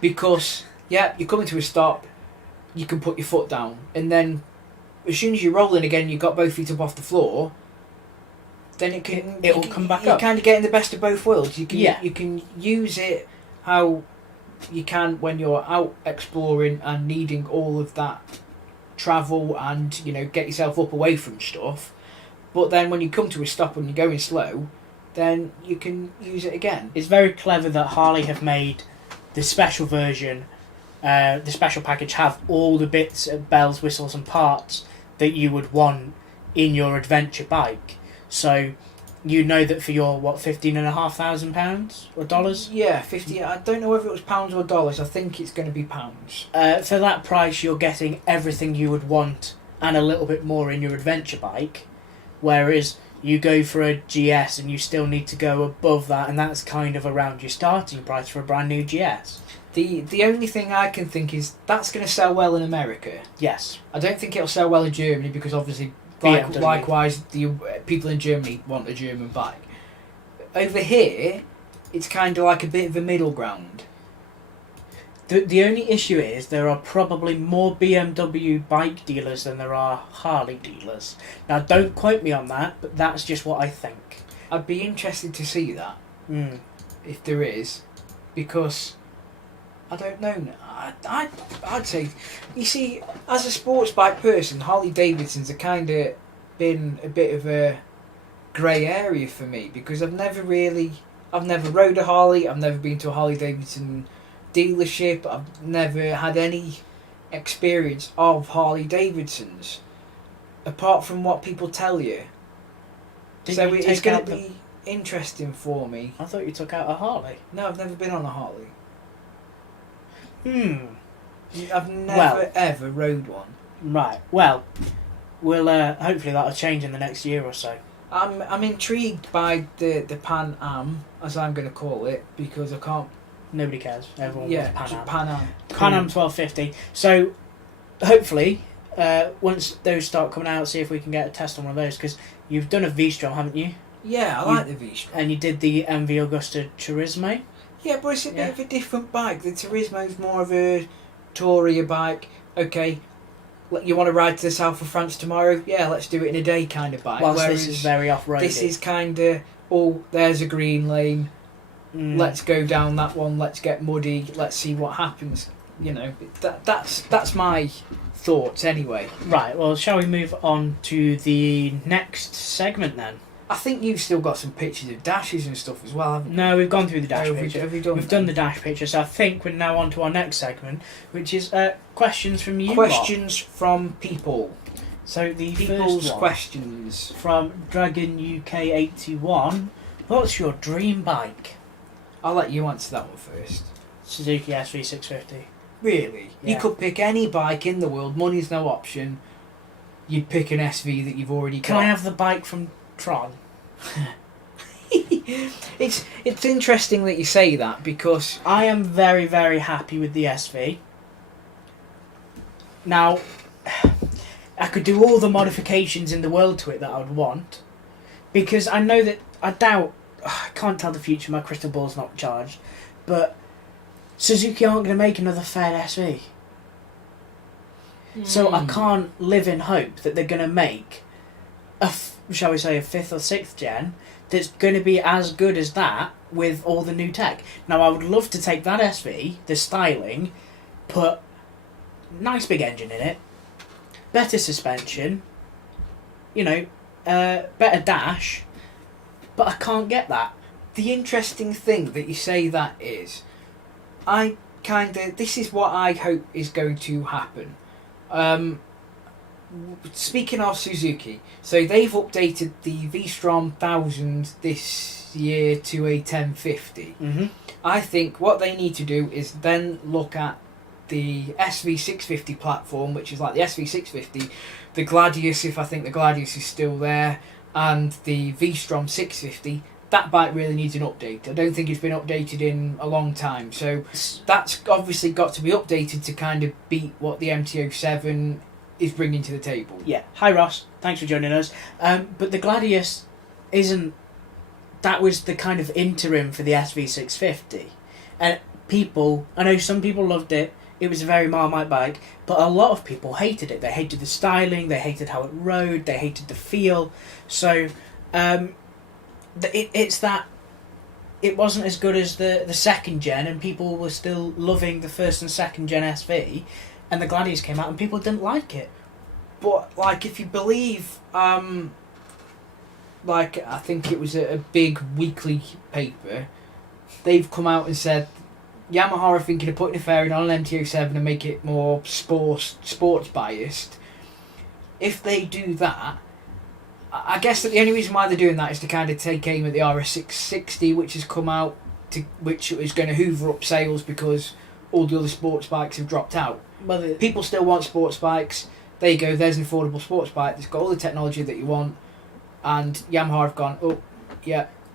Because you come into a stop, you can put your foot down, and then as soon as you're rolling again, you've got both feet up off the floor. Then it'll come back up. You're kind of getting the best of both worlds. You can use it how you can when you're out exploring and needing all of that travel and get yourself up away from stuff. But then when you come to a stop and you're going slow, then you can use it again. It's very clever that Harley have made the special version, the special package, have all the bits of bells, whistles and parts that you would want in your adventure bike. So you know that for your £15,500 or dollars? Yeah, 50. I don't know whether it was pounds or dollars. I think it's going to be pounds. For that price, you're getting everything you would want and a little bit more in your adventure bike. Whereas you go for a GS and you still need to go above that, and that's kind of around your starting price for a brand new GS. The only thing I can think is that's going to sell well in America. Yes. I don't think it'll sell well in Germany because obviously. Likewise, the people in Germany want a German bike. Over here, it's kind of like a bit of a middle ground. The only issue is there are probably more BMW bike dealers than there are Harley dealers. Now, don't quote me on that, but that's just what I think. I'd be interested to see that, if there is, because I don't know. I'd say, you see, as a sports bike person, Harley Davidsons have kind of been a bit of a grey area for me because I've never really I've never rode a Harley. I've never been to a Harley Davidson dealership. I've never had any experience of Harley Davidsons, apart from what people tell you. So it's going to be interesting for me. I thought you took out a Harley. No, I've never been on a Harley. I've never ever rode one. Right. Well, we'll hopefully that'll change in the next year or so. I'm intrigued by the Pan Am, as I'm going to call it, because I can't. Nobody cares. Everyone wants Pan Am. Pan Am 1250. So hopefully, once those start coming out, see if we can get a test on one of those. Because you've done a V-Strom, haven't you? Yeah, I like the V-Strom. And you did the MV Augusta Turismo. Yeah, but it's a bit of a different bike. The Turismo's more of a tourier bike. Okay, you want to ride to the south of France tomorrow? Yeah, let's do it in a day kind of bike. Whilst this is very off-roady. This is kind of, there's a green lane. Let's go down that one. Let's get muddy. Let's see what happens. You know, that's my thoughts anyway. Right, well, shall we move on to the next segment then? I think you've still got some pictures of dashes and stuff as well, haven't you? No, we've gone through the dash picture. We've done the dash picture, so I think we're now on to our next segment, which is questions from you. Questions from people. So the People's first one, questions. from Dragon UK81. What's your dream bike? I'll let you answer that one first. Suzuki SV650. Really? Yeah. You could pick any bike in the world, money's no option. You'd pick an SV that you've already got. Can I have the bike from Tron? It's interesting that you say that, because I am very, very happy with the SV. Now, I could do all the modifications in the world to it that I would want, because I know that, I can't tell the future, my crystal ball's not charged, but Suzuki aren't going to make another Fed SV. So I can't live in hope that they're going to make shall we say, a 5th or 6th gen that's going to be as good as that with all the new tech. Now, I would love to take that SV, the styling, put nice big engine in it, better suspension, better dash, but I can't get that. The interesting thing that you say that is, this is what I hope is going to happen. Speaking of Suzuki, so they've updated the V-Strom 1000 this year to a 1050. Mm-hmm. I think what they need to do is then look at the SV650 platform, which is like the SV650, the Gladius, if I think the Gladius is still there, and the V-Strom 650. That bike really needs an update. I don't think it's been updated in a long time, so that's obviously got to be updated to kind of beat what the MT-07 is bringing to the table. Yeah. Hi Ross, thanks for joining us. But the Gladius isn't. That was the kind of interim for the SV650, and I know some people loved it. It was a very Marmite bike, but a lot of people hated it. They hated the styling, they hated how it rode, they hated the feel. So, it's that it wasn't as good as the second gen, and people were still loving the first and second gen SV. And the Gladius came out and people didn't like it. But, if you believe, I think it was a big weekly paper, they've come out and said, Yamaha are thinking of putting a fairing on an MT-07 and make it more sports biased. If they do that, I guess that the only reason why they're doing that is to kind of take aim at the RS660, which has come out, which is going to hoover up sales because all the other sports bikes have dropped out. Well, people still want sports bikes. There you go, there's an affordable sports bike that's got all the technology that you want, and Yamaha have gone,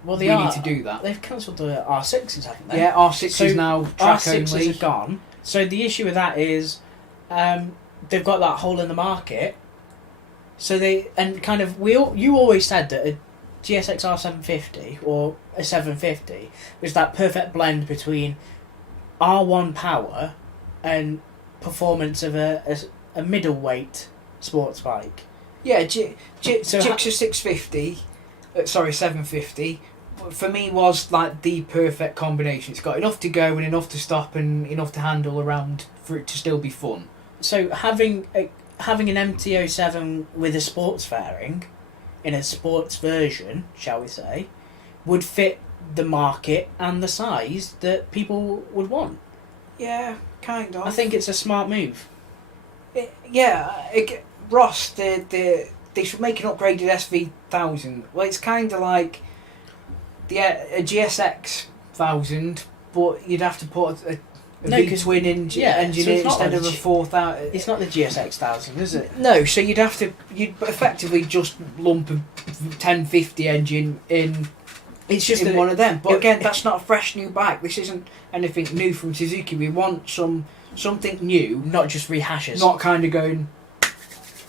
we need to do that. They've cancelled the R6s, haven't they? Yeah, R6 is now track R6s only. are gone. So the issue with that is they've got that hole in the market. So you always said that a GSX R750 or a 750 was that perfect blend between R1 power and performance of a middleweight sports bike. Yeah, Gixxer 650, 750, for me was like the perfect combination. It's got enough to go and enough to stop and enough to handle around for it to still be fun. So having an MT-07 with a sports fairing, in a sports version, shall we say, would fit the market and the size that people would want. Yeah, kind of. I think it's a smart move. Ross, they should make an upgraded SV1000. Well, it's kind of like a GSX 1000, but you'd have to put a V-twin engine in instead of a 4000. It's not the GSX 1000, is it? No, so you'd effectively just lump a 1050 engine in. It's just in one of them. But again, that's not a fresh new bike. This isn't anything new from Suzuki. We want something new, not just rehashes. Not kind of going,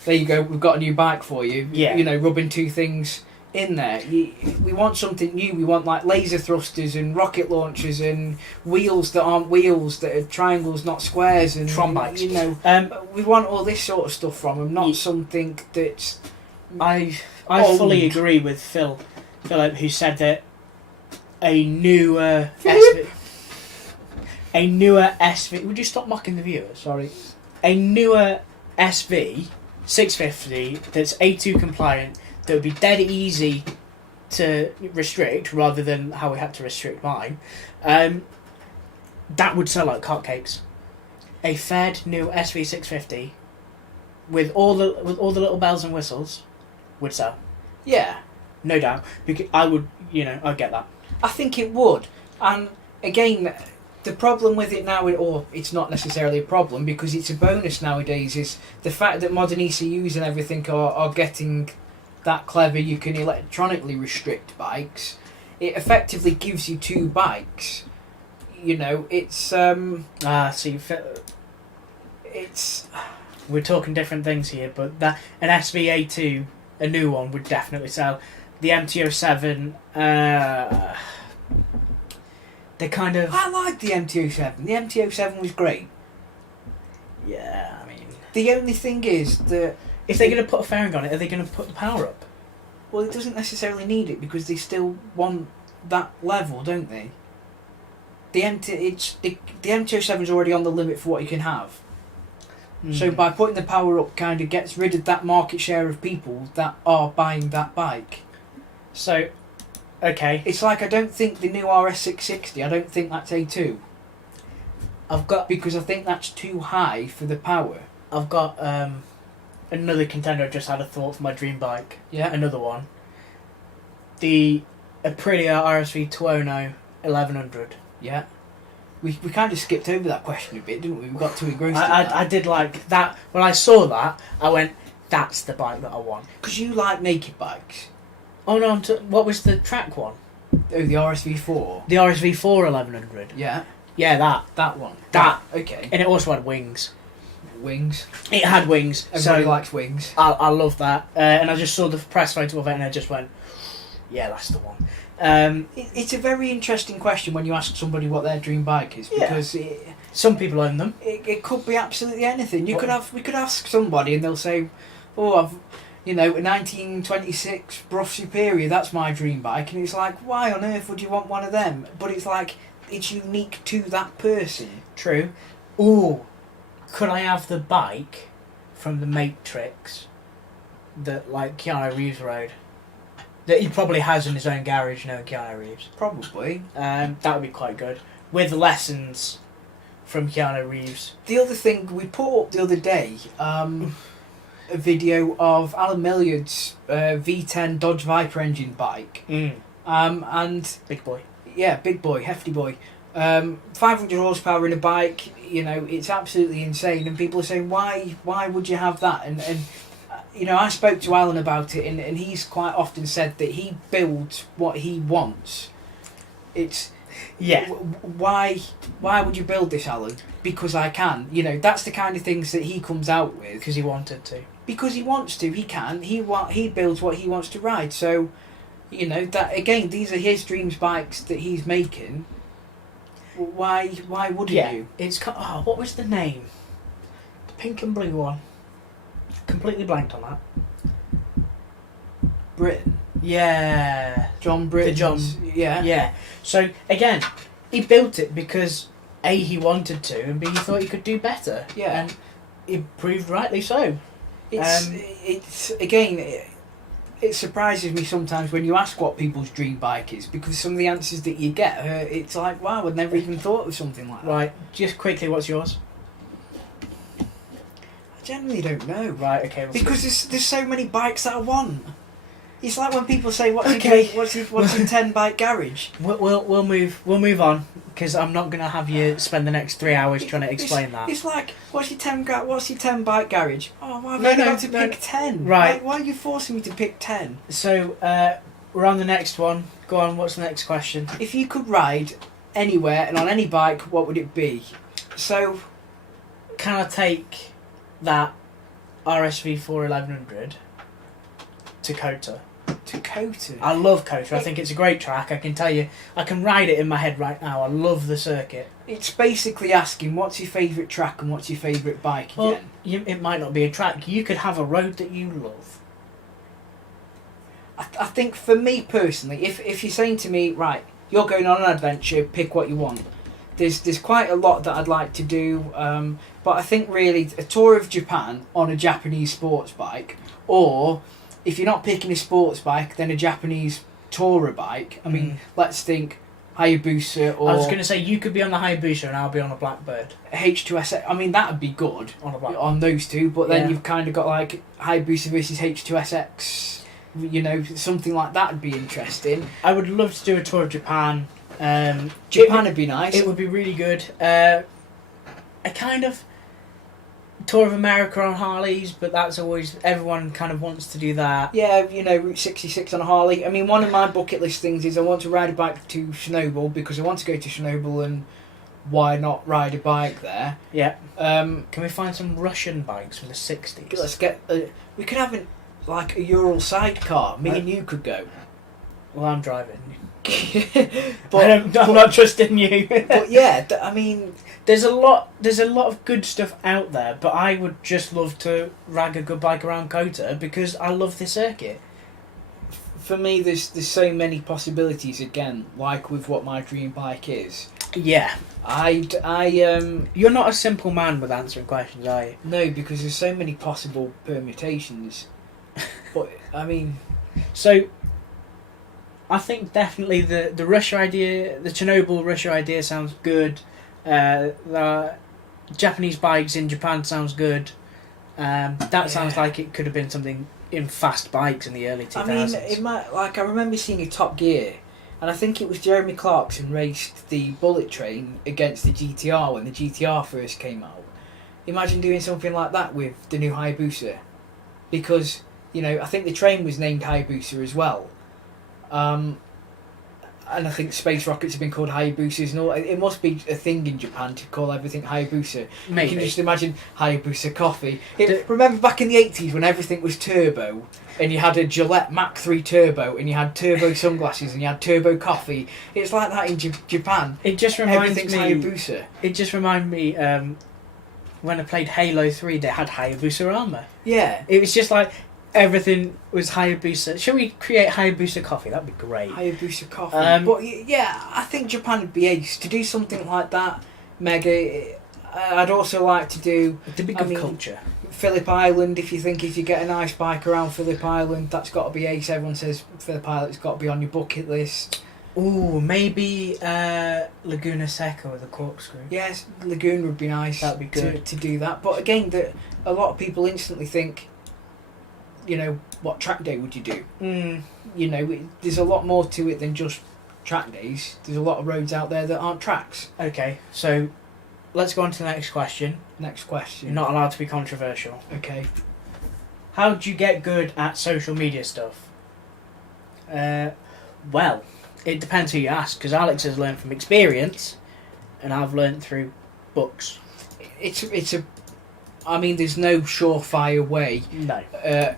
there you go, we've got a new bike for you. Yeah. You know, rubbing two things in there. We want something new. We want like laser thrusters and rocket launchers and wheels that aren't wheels, that are triangles, not squares, and Tron bikes. You know, we want all this sort of stuff from them, not something that's. I fully agree with Philip, who said that a newer SV. Would you stop mocking the viewers? Sorry. A newer SV 650 that's A2 compliant, that would be dead easy to restrict rather than how we had to restrict mine. That would sell like hotcakes. A fed new SV 650 with all the little bells and whistles would sell. Yeah, no doubt. Because I'd get that. I think it would. And again, the problem with it now, or it's not necessarily a problem because it's a bonus nowadays, is the fact that modern ECUs and everything are getting that clever. You can electronically restrict bikes. It effectively gives you two bikes. You know, it's it's. We're talking different things here, but that an SVA2, a new one, would definitely sell. The MT-07, they kind of. I like the MT-07. The MT-07 was great. Yeah, I mean, the only thing is that if they're going to put a fairing on it, are they going to put the power up? Well, it doesn't necessarily need it because they still want that level, don't they? The MT-07 is already on the limit for what you can have. So by putting the power up, kind of gets rid of that market share of people that are buying that bike. So, okay. It's like I don't think the new RS660, I don't think that's A2. Because I think that's too high for the power. I've got another contender. I just had a thought for my dream bike. Yeah. Another one. The Aprilia RSV Tuono 1100. Yeah. We kind of skipped over that question a bit, didn't we? We got too engrossed in that. I did like that. When I saw that, I went, that's the bike that I want. Because you like naked bikes. Oh no, what was the track one? Oh, the RSV4. The RSV4 1100. Yeah. Yeah, that one. That. Okay. And it also had wings. Wings. It had wings. Everybody likes wings. I love that. And I just saw the press photo of it and I just went, yeah, that's the one. It's a very interesting question when you ask somebody what their dream bike is, because some people own them. It could be absolutely anything. We could ask somebody and they'll say, "Oh, a 1926 Bruff Superior. That's my dream bike." And it's like, why on earth would you want one of them? But it's like it's unique to that person. True. Ooh, could I have the bike from the Matrix that like Keanu Reeves rode? That he probably has in his own garage, Keanu Reeves. Probably. That would be quite good. With lessons from Keanu Reeves. The other thing we put up the other day, a video of Alan Milliard's V10 Dodge Viper engine bike. And big boy. Yeah, big boy, hefty boy. 500 horsepower in a bike, it's absolutely insane. And people are saying, why would you have that? And I spoke to Alan about it, and he's quite often said that he builds what he wants. It's why would you build this, Alan? Because I can. That's the kind of things that he comes out with. Because he wanted to. Because he wants to. He can. He builds what he wants to ride. So, that again, these are his dreams bikes that he's making. Why wouldn't you? It's what was the name? The pink and blue one. Completely blanked on that. Britain. Yeah. John Britton. Yeah. Yeah. So again, he built it because A, he wanted to, and B, he thought he could do better. Yeah. And he proved rightly so. It's again, it surprises me sometimes when you ask what people's dream bike is, because some of the answers that you get, it's like, wow, I'd never even thought of something like that. Right, just quickly, what's yours? I generally don't know. Right, okay. Because there's so many bikes that I want. It's like when people say, "What's Okay. your 10 bike garage?" We'll move on, because I'm not going to have you spend the next 3 hours trying to explain that. It's like, what's your 10 bike garage? Oh, why have No, I no, got to no. pick 10? Right. Why are you forcing me to pick 10? So we're on the next one. Go on. What's the next question? If you could ride anywhere and on any bike, what would it be? So, Can I take that RSV4 1100 to Kota? to Kota. I love Kota. I think it's a great track. I can tell you, I can ride it in my head right now. I love the circuit. It's basically asking, what's your favourite track and what's your favourite bike Well, again? it might not be a track. You could have a road that you love. I think for me personally, if you're saying to me, right, you're going on an adventure, pick what you want. There's quite a lot that I'd like to do, but I think really a tour of Japan on a Japanese sports bike, or if you're not picking a sports bike, then a Japanese tourer bike. I mean, let's think Hayabusa or... I was going to say, you could be on the Hayabusa and I'll be on a Blackbird. H2SX. I mean, that would be good On a Blackbird. on those two, but then Yeah. you've kind of got like Hayabusa versus H2SX, you know, something like that would be interesting. I would love to do a tour of Japan. Japan would be nice. It would be really good. A kind of tour of America on Harleys, but that's always, everyone kind of wants to do that. Yeah, you know, Route 66 on a Harley. I mean, one of my bucket list things is I want to ride a bike to Chernobyl, because I want to go to Chernobyl, and why not ride a bike there? Yeah. Can Can we find some Russian bikes from the 60s? let's get... we could have like a Ural sidecar. Me and you could go. Well, I'm driving. but, I'm not trusting you. but yeah, I mean... There's a lot of good stuff out there, but I would just love to rag a good bike around Kota because I love the circuit. For me, there's so many possibilities again, like with what my dream bike is. Yeah. You're not a simple man with answering questions, are you? No, because there's so many possible permutations. But I mean, so I think definitely the Russia idea, the Chernobyl Russia idea sounds good. The Japanese bikes in Japan sounds good. That sounds like it could have been something in fast bikes in the early 2000s. I mean, it might. Like, I remember seeing a Top Gear, and I think it was Jeremy Clarkson raced the Bullet Train against the GTR when the GTR first came out. Imagine doing something like that with the new Hayabusa, because you know I think the train was named Hayabusa as well. And I think space rockets have been called Hayabusas and all. It must be a thing in Japan to call everything Hayabusa. Maybe. You can just imagine Hayabusa coffee. Remember back in the 80s when everything was turbo and you had a Gillette Mach 3 turbo and you had turbo sunglasses and you had turbo coffee? It's like that in Japan. It just reminds Everything's me. Hayabusa. It just reminded me when I played Halo 3, they had Hayabusa armor. Yeah. It was just like everything was Hayabusa. Shall we create Hayabusa coffee? That'd be great. Hayabusa coffee. But yeah, I think Japan would be ace to do something like that. Mega. I'd also like to do. It'd be good culture. Phillip Island. If you get a nice bike around Phillip Island, that's got to be ace. Everyone says Phillip Island's got to be on your bucket list. Ooh, maybe Laguna Seca with a corkscrew. Yes, Lagoon would be nice. That'd be good to do that. But again, a lot of people instantly think, you know, what track day would you do? You know, there's a lot more to it than just track days. There's a lot of roads out there that aren't tracks. Okay, so let's go on to the next question. Next question. You're not allowed to be controversial. Okay. How do you get good at social media stuff? Well, it depends who you ask, because Alex has learned from experience, and I've learned through books. I mean, there's no surefire way. No.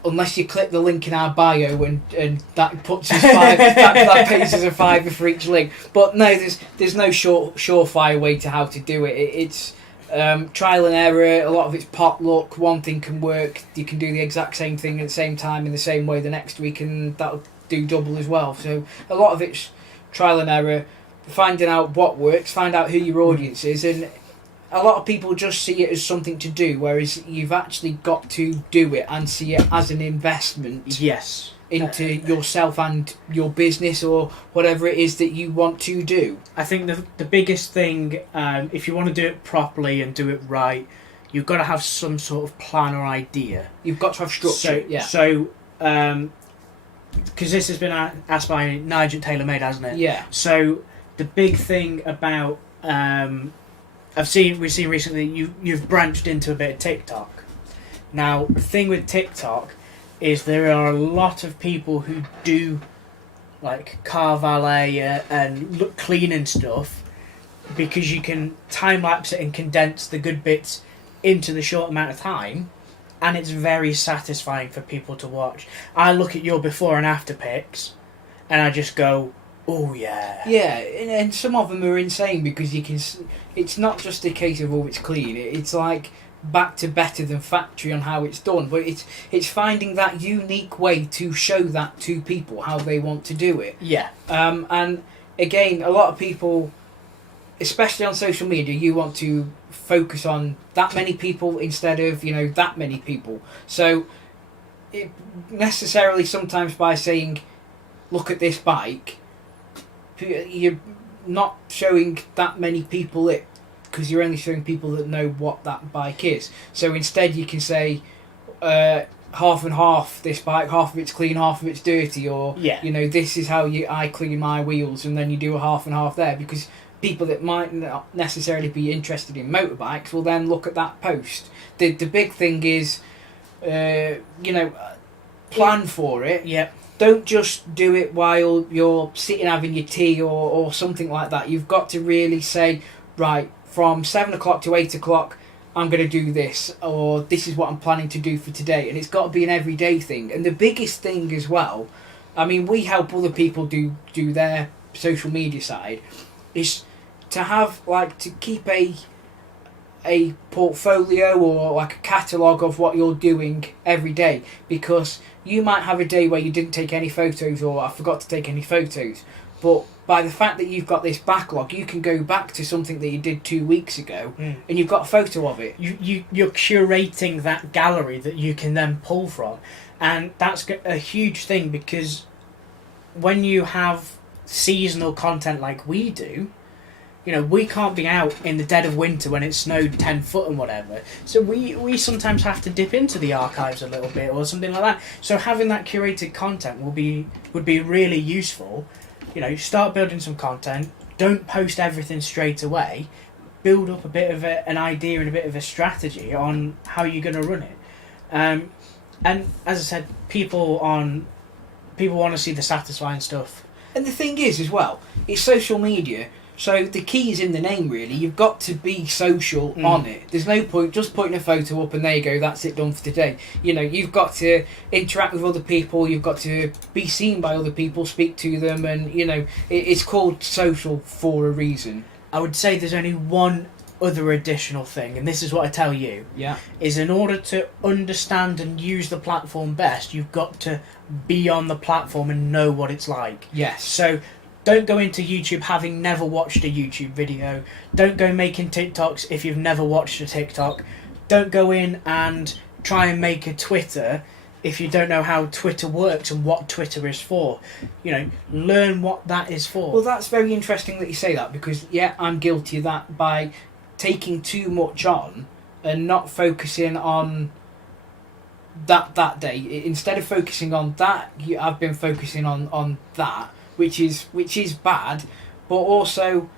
Unless you click the link in our bio and that puts us five, that pays us a $5 for each link. But no, there's no surefire way to how to do it. It's trial and error. A lot of it's pot luck. One thing can work. You can do the exact same thing at the same time in the same way the next week, and that'll do double as well. So a lot of it's trial and error, finding out what works, find out who your audience is, and a lot of people just see it as something to do, whereas you've actually got to do it and see it as an investment. Yes. into yourself and your business or whatever it is that you want to do. I think the biggest thing, if you want to do it properly and do it right, you've got to have some sort of plan or idea. You've got to have structure. So, because this has been asked by Nigel TaylorMade, hasn't it? Yeah. So the big thing about we've seen recently you've branched into a bit of TikTok. Now the thing with TikTok is there are a lot of people who do like car valet and look clean and stuff, because you can time lapse it and condense the good bits into the short amount of time, and it's very satisfying for people to watch. I look at your before and after pics and I just go, oh yeah. Yeah, and some of them are insane because you can. It's not just a case of it's clean. It's like back to better than factory on how it's done, but it's finding that unique way to show that to people how they want to do it. Yeah. And again, a lot of people, especially on social media, you want to focus on that many people instead of that many people. So it necessarily sometimes by saying, look at this bike, you're not showing that many people it, because you're only showing people that know what that bike is. So instead you can say half and half this bike, half of it's clean, half of it's dirty, or this is how I clean my wheels, and then you do a half and half there, because people that might not necessarily be interested in motorbikes will then look at that post. The big thing is plan for it. Yep. Don't just do it while you're sitting having your tea or something like that. You've got to really say, right, from 7 o'clock to 8 o'clock, I'm going to do this, or this is what I'm planning to do for today. And it's got to be an everyday thing. And the biggest thing as well, I mean, we help other people do their social media side, is to have, to keep a portfolio or like a catalogue of what you're doing every day, because you might have a day where you didn't take any photos, or I forgot to take any photos, but by the fact that you've got this backlog, you can go back to something that you did 2 weeks ago and you've got a photo of it. You're curating that gallery that you can then pull from, and that's a huge thing, because when you have seasonal content like we do, we can't be out in the dead of winter when it snowed 10 foot and whatever. So we sometimes have to dip into the archives a little bit or something like that. So having that curated content would be really useful. Start building some content. Don't post everything straight away. Build up a bit of an idea and a bit of a strategy on how you're going to run it. And as I said, people want to see the satisfying stuff. And the thing is, as well, it's social media. So the key is in the name, really. You've got to be social on it. There's no point just putting a photo up and there you go, that's it, done for today. You've got to interact with other people, you've got to be seen by other people, speak to them, and, it's called social for a reason. I would say there's only one other additional thing, and this is what I tell you. Yeah. Is in order to understand and use the platform best, you've got to be on the platform and know what it's like. Yes. So don't go into YouTube having never watched a YouTube video. Don't go making TikToks if you've never watched a TikTok. Don't go in and try and make a Twitter if you don't know how Twitter works and what Twitter is for. Learn what that is for. Well, that's very interesting that you say that, because, I'm guilty of that by taking too much on and not focusing on that day. Instead of focusing on that, I've been focusing on that, which is bad, but also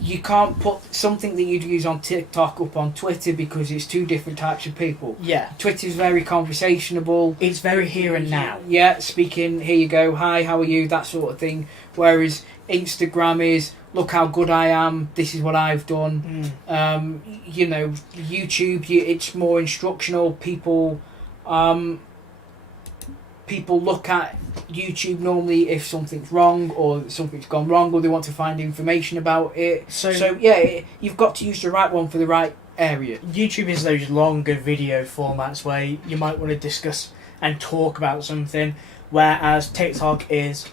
you can't put something that you'd use on TikTok up on Twitter because it's two different types of people. Yeah. Twitter's very conversational. It's very here and now. Yeah, speaking, here you go, hi, how are you, that sort of thing. Whereas Instagram is, look how good I am, this is what I've done. YouTube, it's more instructional. People look at YouTube normally if something's wrong or something's gone wrong or they want to find information about it. So you've got to use the right one for the right area. YouTube is those longer video formats where you might want to discuss and talk about something, whereas TikTok is,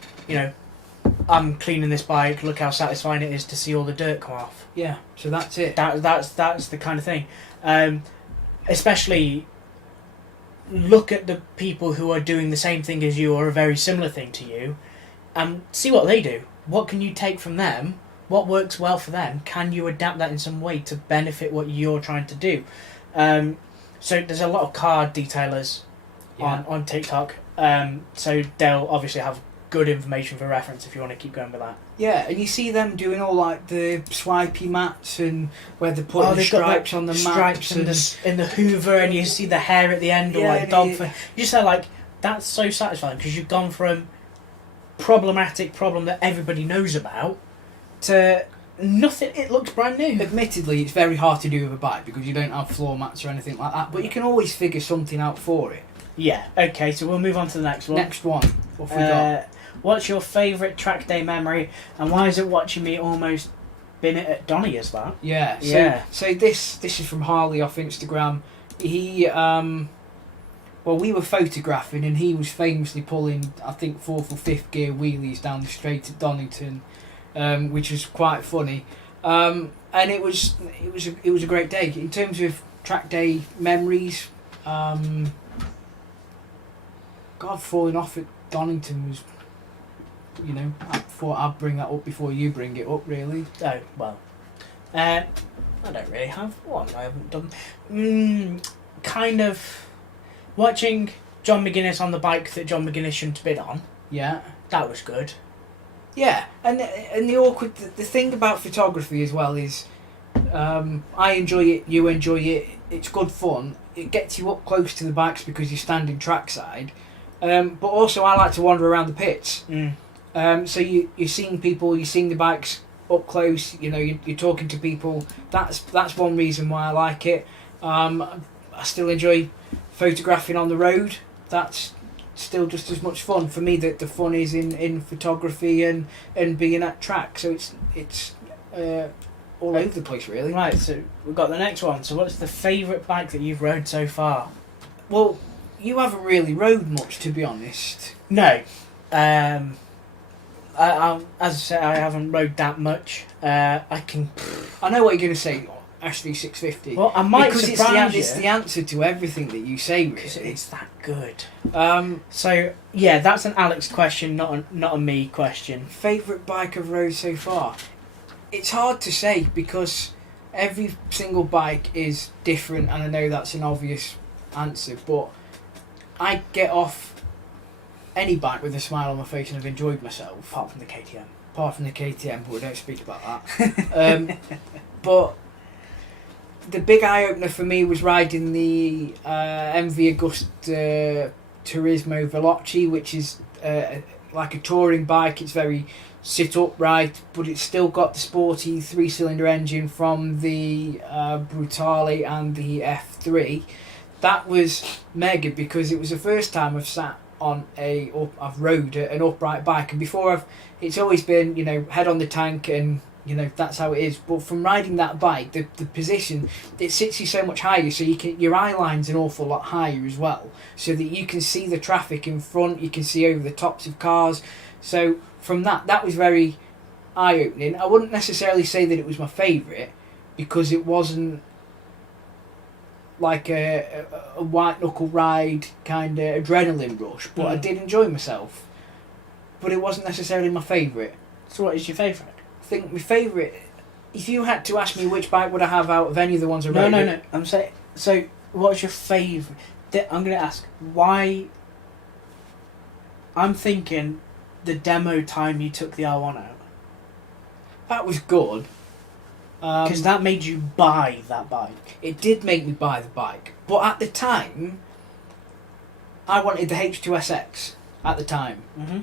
I'm cleaning this bike, look how satisfying it is to see all the dirt come off. Yeah, so that's it. That's the kind of thing. Especially look at the people who are doing the same thing as you or a very similar thing to you and see what they do. What can you take from them? What works well for them? Can you adapt that in some way to benefit what you're trying to do? So there's a lot of car detailers on TikTok. So they'll obviously have good information for reference if you want to keep going with that. Yeah, and you see them doing all like the swipey mats and where they're putting the stripes on the mats and the Hoover, and you see the hair at the end, or like dog food. You just say like, that's so satisfying because you've gone from problem that everybody knows about to nothing. It looks brand new. Admittedly, it's very hard to do with a bike because you don't have floor mats or anything like that, but you can always figure something out for it. Yeah. Okay, so we'll move on to the next one. Next one. What have we got? What's your favourite track day memory, and why is it watching me almost bin it at Donny as that? Yeah. So this is from Harley off Instagram. He we were photographing and he was famously pulling, I think, 4th or 5th gear wheelies down the straight at Donington, which was quite funny. And it was a great day in terms of track day memories. Falling off at Donington was, I thought I'd bring that up before you bring it up, really. Oh, well. I don't really have one. I haven't done... kind of... Watching John McGuinness on the bike that John McGuinness shouldn't have been on. Yeah. That was good. Yeah, and the awkward... The thing about photography as well is... I enjoy it, you enjoy it, it's good fun. It gets you up close to the bikes because you're standing trackside. But also I like to wander around the pits. So you're seeing people, you're seeing the bikes up close, you're talking to people. That's one reason why I like it. I still enjoy photographing on the road. That's still just as much fun. For me, the fun is in photography and being at track. So it's all over the place, really. Right, so we've got the next one. So what's the favourite bike that you've rode so far? Well, you haven't really rode much, to be honest. No. As I said, I haven't rode that much. I know what you're going to say, Ashley 650. Well, I might because surprise it's the answer to everything that you say, really. Because it's that good. So yeah, that's an Alex question, not a me question. Favourite bike I've rode so far? It's hard to say because every single bike is different, and I know that's an obvious answer, but I get off any bike with a smile on my face and I've enjoyed myself. Apart from the KTM. But we don't speak about that. But the big eye-opener for me was riding the MV Agusta Turismo Veloce, which is like a touring bike. It's very sit upright, but it's still got the sporty 3-cylinder engine from the Brutale and the F3. That was mega because it was the first time I've sat on I've rode an upright bike, and before it's always been head on the tank and that's how it is. But from riding that bike, the position, it sits you so much higher, so your eye line's an awful lot higher as well, so that you can see the traffic in front, you can see over the tops of cars. So from that was very eye opening. I wouldn't necessarily say that it was my favourite because it wasn't like a white knuckle ride kind of adrenaline rush, but I did enjoy myself. But it wasn't necessarily my favourite. So what is your favourite? I think my favourite, if you had to ask me which bike would I have out of any of the ones I rode... No. I'm saying, so what's your favourite? I'm going to ask why. I'm thinking the demo time you took the R1 out. That was good. Because that made you buy that bike. It did make me buy the bike. But at the time, I wanted the H2SX at the time. Mm-hmm.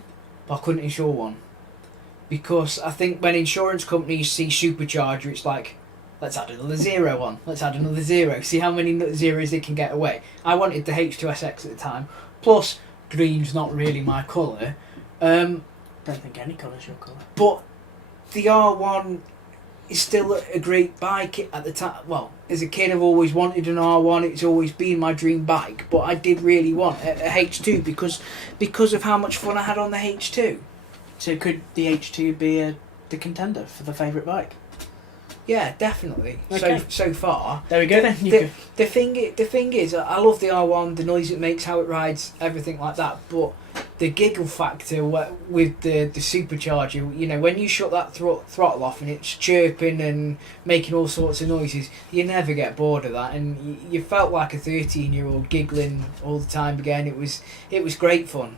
But I couldn't insure one. Because I think when insurance companies see supercharger, it's like, let's add another zero on. Let's add another zero. See how many zeros they can get away. I wanted the H2SX at the time. Plus, green's not really my colour. Don't think any colour's your colour. But the R1 is still a great bike at the time. Well, as a kid I've always wanted an R1. It's always been my dream bike. But I did really want a H2 because of how much fun I had on the H2. So could the H2 be the contender for the favourite bike? Yeah, definitely. Okay. So far. There we go then. The thing is, I love the R1, the noise it makes, how it rides, everything like that. But the giggle factor with the supercharger, you know, when you shut that throttle off and it's chirping and making all sorts of noises, you never get bored of that. And you felt like a 13-year-old giggling all the time again. It was great fun.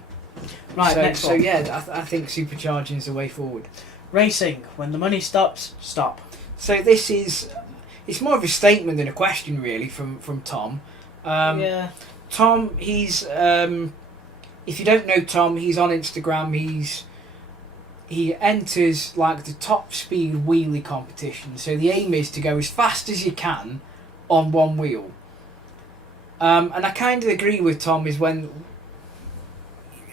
Right, next one. So yeah, I think supercharging is the way forward. Racing. When the money stops, stop. So it's more of a statement than a question, really, from Tom. Yeah. Tom, he's if you don't know Tom, he's on Instagram. He enters like the top speed wheelie competition. So the aim is to go as fast as you can on one wheel. And I kind of agree with Tom. Is when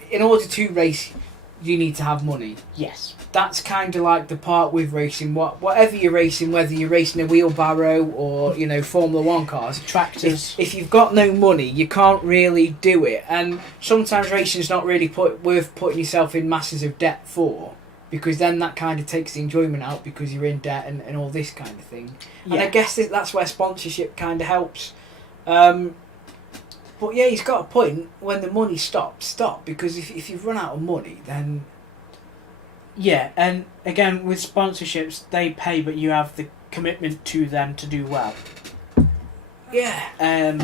in order to race, you need to have money. Yes. That's kind of like the part with racing. Whatever you're racing, whether you're racing a wheelbarrow or, you know, Formula 1 cars, Tractors. if you've got no money, you can't really do it. And sometimes racing's not really worth putting yourself in masses of debt for, because then that kind of takes the enjoyment out because you're in debt and all this kind of thing. Yeah. And I guess that's where sponsorship kind of helps. But yeah, he's got a point. When the money stops, stop. Because if you've run out of money, then... Yeah, and again, with sponsorships, they pay, but you have the commitment to them to do well. Yeah.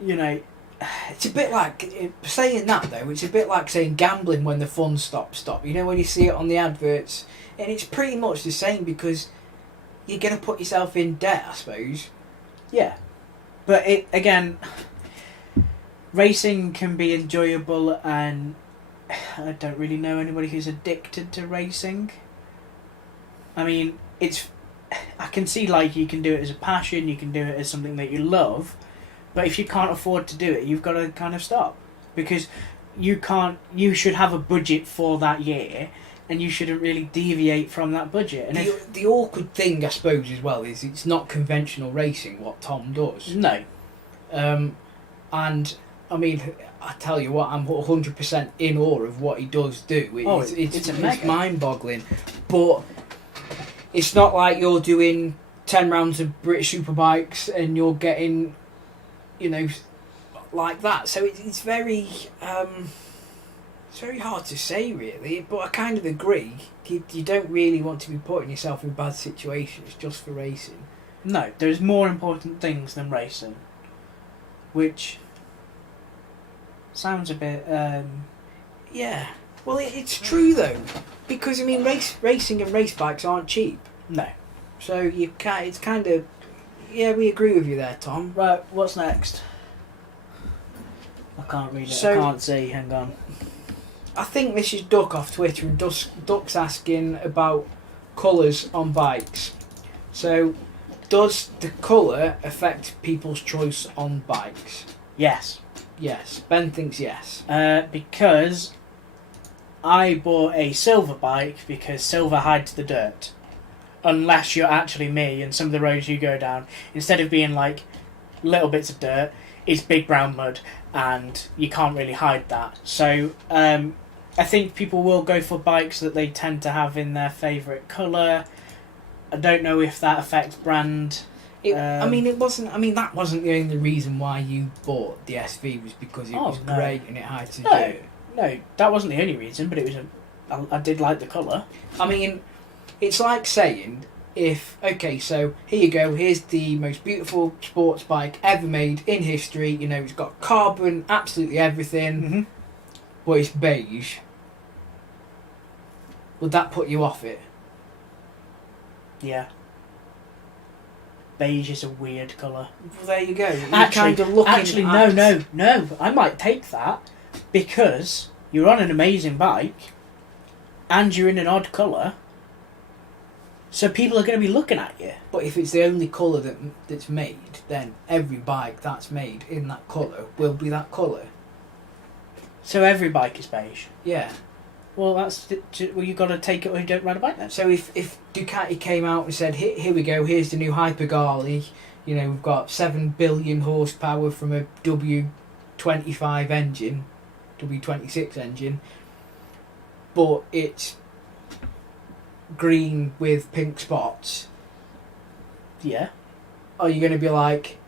You know... It's a bit like... Saying that, though, it's a bit like saying gambling when the fun stop. You know, when you see it on the adverts. And it's pretty much the same, because you're going to put yourself in debt, I suppose. Yeah. But again... Racing can be enjoyable, and I don't really know anybody who's addicted to racing. I mean, I can see, like, you can do it as a passion, you can do it as something that you love, but if you can't afford to do it, you've got to kind of stop. Because you should have a budget for that year, and you shouldn't really deviate from that budget. And the awkward thing, I suppose, as well, is it's not conventional racing, what Tom does. No. And... I mean, I tell you what, I'm 100% in awe of what he does do. It's mind-boggling. But it's not like you're doing 10 rounds of British Superbikes and you're getting, you know, like that. So it's very hard to say, really. But I kind of agree. You don't really want to be putting yourself in bad situations just for racing. No, there's more important things than racing. Which... sounds a bit... Yeah. Well, it's true, though. Because, I mean, racing and race bikes aren't cheap. No. So, it's kind of... Yeah, we agree with you there, Tom. Right, what's next? I can't read it. So, I can't see. Hang on. I think this is Duck off Twitter, and Duck's asking about colours on bikes. So, does the colour affect people's choice on bikes? Yes. Yes. Ben thinks yes. Because I bought a silver bike because silver hides the dirt. Unless you're actually me, and some of the roads you go down, instead of being like little bits of dirt, it's big brown mud, and you can't really hide that. So I think people will go for bikes that they tend to have in their favourite colour. I don't know if that affects brand. That wasn't the only reason why you bought the SV, was because it was great and it hides the dirt. No, that wasn't the only reason, but it was I did like the colour. I mean, it's like saying, so here you go, here's the most beautiful sports bike ever made in history, you know, it's got carbon, absolutely everything, but it's beige. Would that put you off it? Yeah. Beige is a weird colour. Well, there you go. Actually, no. I might take that because you're on an amazing bike and you're in an odd colour, so people are going to be looking at you. But if it's the only colour that's made, then every bike that's made in that colour will be that colour. So every bike is beige? Yeah. Well, you've got to take it or you don't ride a bike then. So if Ducati came out and said, here we go, here's the new Hypergali, you know, we've got 7 billion horsepower from a W25 engine, W26 engine, but it's green with pink spots, Yeah. Are you going to be like,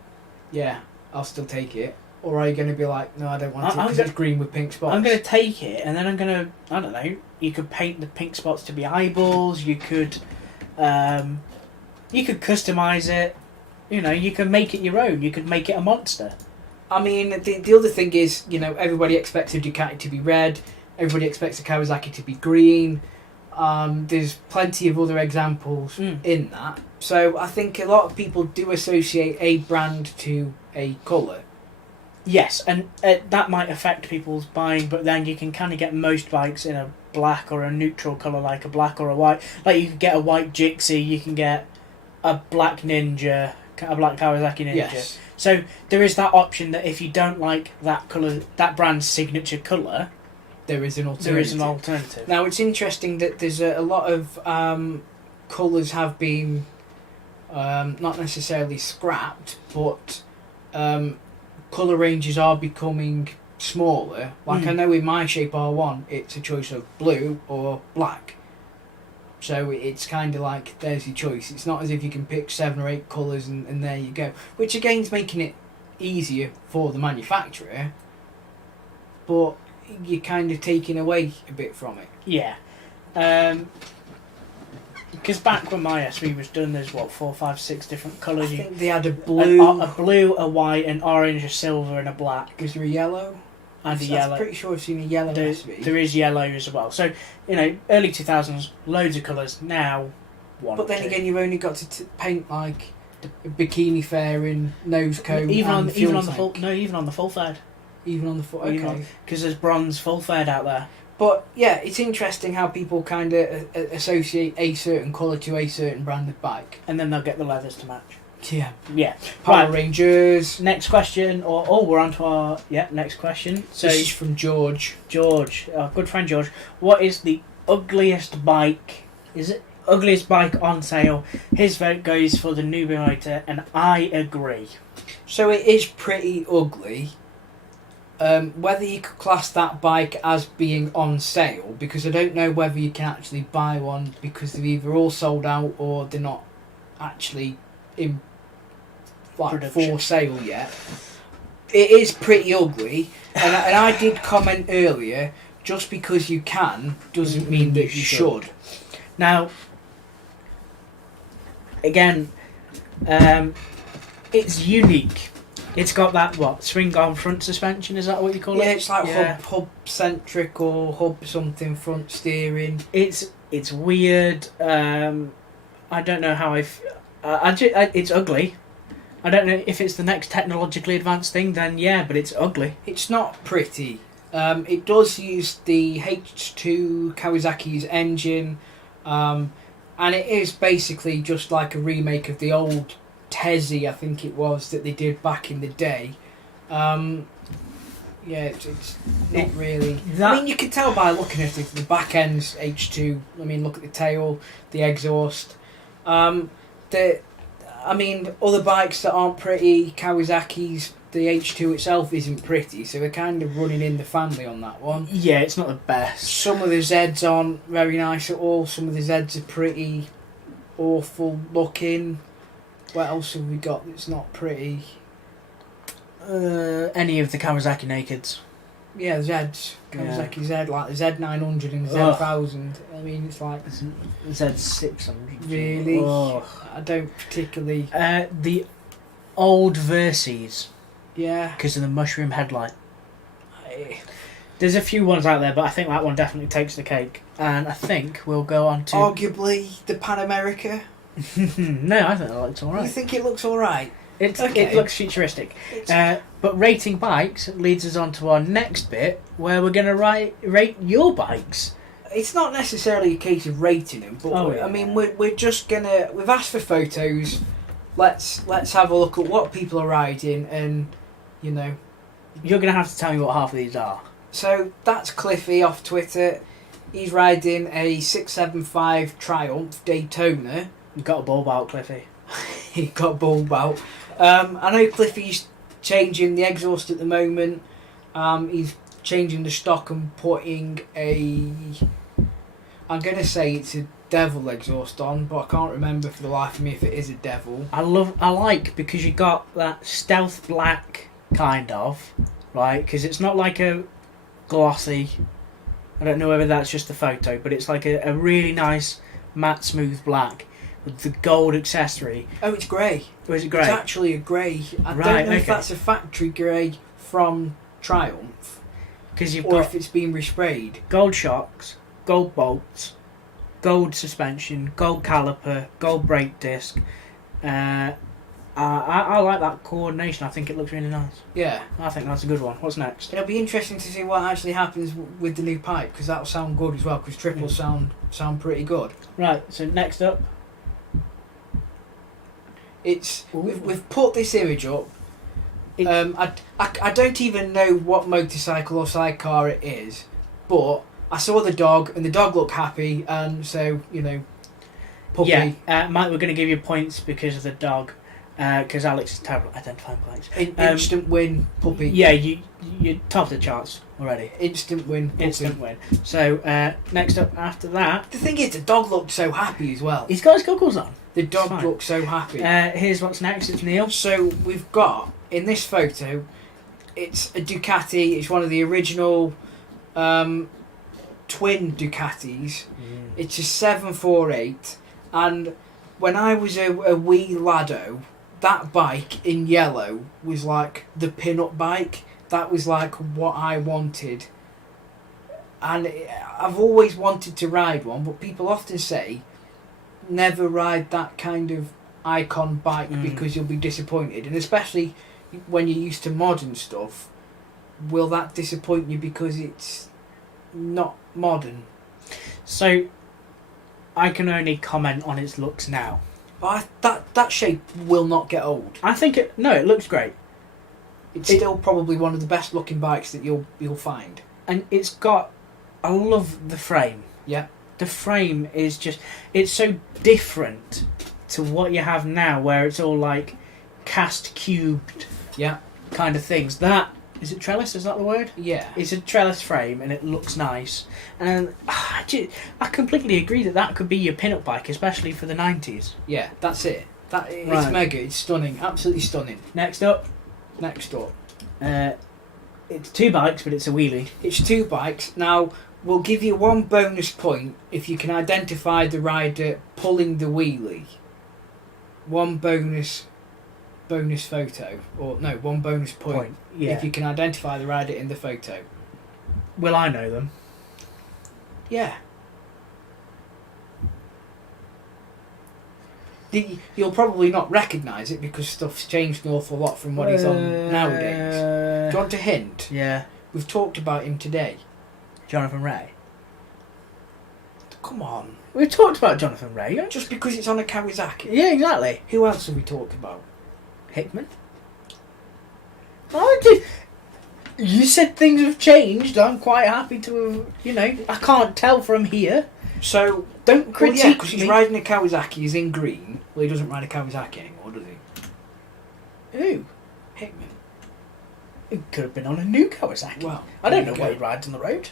yeah, I'll still take it? Or are you going to be like, no, I don't want it because it's green with pink spots? I'm going to take it, and then I'm going to, I don't know, you could paint the pink spots to be eyeballs, you could customise it, you know, you can make it your own, you could make it a monster. I mean, the other thing is, you know, everybody expects a Ducati to be red, everybody expects a Kawasaki to be green. There's plenty of other examples in that. So I think a lot of people do associate a brand to a colour. Yes, and that might affect people's buying, but then you can kind of get most bikes in a black or a neutral colour, like a black or a white. Like you can get a white Gixxer, you can get a black Ninja, a black Kawasaki Ninja. Yes. So there is that option that if you don't like that colour, that brand's signature colour, there is an alternative. Now it's interesting that there's a lot of colours have been not necessarily scrapped, but colour ranges are becoming smaller. Like I know in my Shape R1 it's a choice of blue or black. So it's kind of like, there's your choice. It's not as if you can pick 7 or 8 colours and there you go. Which again is making it easier for the manufacturer, but you're kind of taking away a bit from it. Yeah. Because back when my SV was done, there's 4, 5, 6 different colours. I think they had a blue, a blue, a white, an orange, a silver, and a black. Is there a yellow? And a yellow. I'm pretty sure I've seen a yellow SV. There is yellow as well. So, you know, early 2000s, loads of colours. Now, one. But then again, you've only got to paint like a bikini fairing, nose cone, even on the full. No, even on the full fed. Even on the full. Okay. Because there's bronze full fed out there. But yeah, it's interesting how people kind of associate a certain colour to a certain branded bike, and then they'll get the leathers to match. Yeah. Yeah. Power Rangers. Next question, we're on to our next question. So this is from George. George, our good friend George. What is the ugliest bike? Is it ugliest bike on sale? His vote goes for the Nubilator, and I agree. So it is pretty ugly. Whether you could class that bike as being on sale, because I don't know whether you can actually buy one because they're either all sold out or they're not actually in for sale yet. It is pretty ugly, and I did comment earlier, just because you can doesn't mean that you should. Now, again, it's unique. It's got that, swing arm front suspension, is that what you call it? Yeah, it's like hub centric or hub something front steering. It's weird. I don't know how it's ugly. I don't know if it's the next technologically advanced thing, then yeah, but it's ugly. It's not pretty. It does use the H2 Kawasaki's engine, and it is basically just like a remake of the old Tezzy, I think it was, that they did back in the day. It's not really. I mean, you can tell by looking at it, the back end's H2. I mean, look at the tail, the exhaust. Other bikes that aren't pretty, Kawasaki's, the H2 itself isn't pretty, so we're kind of running in the family on that one. Yeah, it's not the best. Some of the Zs aren't very nice at all. Some of the Zs are pretty awful looking. What else have we got that's not pretty? Any of the Kawasaki Nakeds. Yeah, Zs. Kawasaki Z, like the Z900 and the Z1000. I mean, it's like Z600. Really? I don't particularly. The old Versys. Yeah. Because of the mushroom headlight. There's a few ones out there, but I think that one definitely takes the cake. And I think we'll go on to... Arguably the Pan America. No, I think it looks alright. You think it looks alright? It looks futuristic. But rating bikes leads us on to our next bit, where we're going to rate your bikes. It's not necessarily a case of rating them, but I mean, we're just gonna. We've asked for photos. Let's have a look at what people are riding, and you know, you're gonna have to tell me what half of these are. So that's Cliffy off Twitter. He's riding a 675 Triumph Daytona. You've got a bulb out, Cliffy. He got a bulb out. I know Cliffy's changing the exhaust at the moment. He's changing the stock and putting I'm going to say it's a Devil exhaust on, but I can't remember for the life of me if it is a Devil. I like because you got that stealth black kind of, right? Because it's not like a glossy. I don't know whether that's just the photo, but it's like a really nice matte smooth black with the gold accessory. Oh, it's grey. Or is it grey? It's actually a grey. I don't know if that's a factory grey from Triumph, because you've or got if it's been resprayed. gold shocks, gold bolts, gold suspension, gold caliper, gold brake disc. I like that coordination. I think it looks really nice. Yeah. I think that's a good one. What's next? It'll be interesting to see what actually happens with the new pipe, because that'll sound good as well, because triples sound pretty good. Right, so next up. We've put this image up. I don't even know what motorcycle or sidecar it is, but I saw the dog, and the dog looked happy, and so, puppy. Yeah, Mike, we're going to give you points because of the dog, because Alex is terrible at identifying bikes. Instant win, puppy. Yeah, you're top of the charts already. Instant win, puppy. Instant win. So, next up after that... The thing is, the dog looked so happy as well. He's got his goggles on. The dog looked so happy. Here's what's next, it's Neil. So, we've got, in this photo, it's a Ducati. It's one of the original twin Ducatis. It's a 748, and when I was a wee laddo, that bike in yellow was like the pin-up bike. That was like what I wanted, and I've always wanted to ride one, but people often say never ride that kind of icon bike because you'll be disappointed, and especially when you're used to modern stuff, will that disappoint you because it's not modern? So, I can only comment on its looks now. That shape will not get old. I think it looks great. It's still probably one of the best looking bikes that you'll find. And I love the frame. Yeah. The frame is it's so different to what you have now, where it's all like cast cubed kind of things. That, is it trellis, is that the word? Yeah. It's a trellis frame and it looks nice. And I completely agree that could be your pin-up bike, especially for the 90s. Yeah, that's it. It's mega, it's stunning, absolutely stunning. Next up. It's two bikes, but it's a wheelie. It's two bikes. Now, we'll give you one bonus point if you can identify the rider pulling the wheelie. One bonus photo, or no, one bonus point. Yeah. If you can identify the rider in the photo. Will I know them? Yeah. You'll probably not recognise it because stuff's changed an awful lot from what he's on nowadays. Do you want a hint? Yeah. We've talked about him today. Jonathan Ray. Come on. We've talked about Jonathan Ray. Just because it's on a Kawasaki. Yeah, exactly. Who else have we talked about? Hickman. You said things have changed. I'm quite happy to have, I can't tell from here. So, don't critique because me. he's riding a Kawasaki, he's in green. Well, he doesn't ride a Kawasaki anymore, does he? Who? Hickman. It could have been on a new Kawasaki. Well, I don't know what he rides on the road.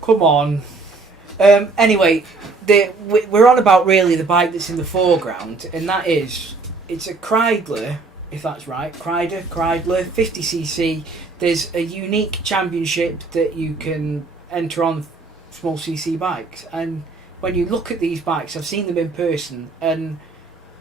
Come on. Anyway, we're on about really the bike that's in the foreground, and that is, it's a Kreidler, if that's right, Kreidler, 50cc. There's a unique championship that you can enter on small cc bikes, and when you look at these bikes, I've seen them in person, and